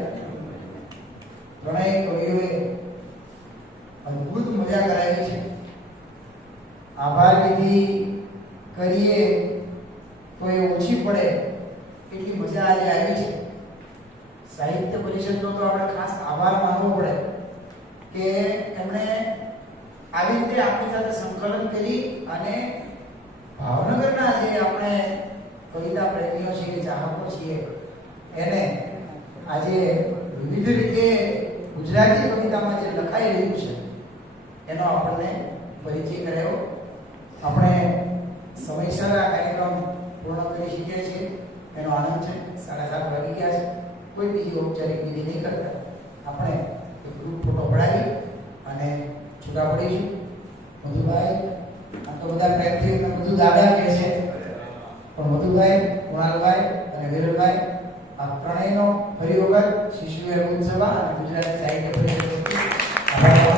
ત્રણેય કવિઓએ અદ્ભુત મજા કરાવી છે. આભાર વિધિ કરીએ તો એ ઓછી પડે એટલી મજા આજે આવી છે. સાહિત્ય પરિષદનો તો આપણે ખાસ આભાર માનવો પડે કે એમણે આવી રીતે આપણી સાથે સંકલન કરી અને ભાવનગરના જે આપણે કવિતા પ્રેમીઓ છીએ, ચાહકો છીએ, એને આજે વિવિધ રીતે ગુજરાતી કવિતામાં જે લખાઈ રહ્યું છે એનો આપણને પરિચય કરાયો. આપણે સમયસર આ કાર્યક્રમ પૂર્ણ કરી શકીએ છીએ એનો આનંદ છે. 7:30 વાગી ગયા છે. કોઈ બીજી ઔપચારિક વિધિ નહીં કરતા આપણે એક ગ્રુપ ફોટો પડાવી અને છૂટા પડીશું. મધુભાઈ આ તો બધા પ્રેમથી બધું દાદા કહે છે, પણ મધુભાઈ, કુણાલભાઈ અને વિરલભાઈ આ ત્રણેયનો ફરી વખત શિશુ ઉત્સવ અને ગુજરાતી સાહિત્ય પરિષદ આભાર.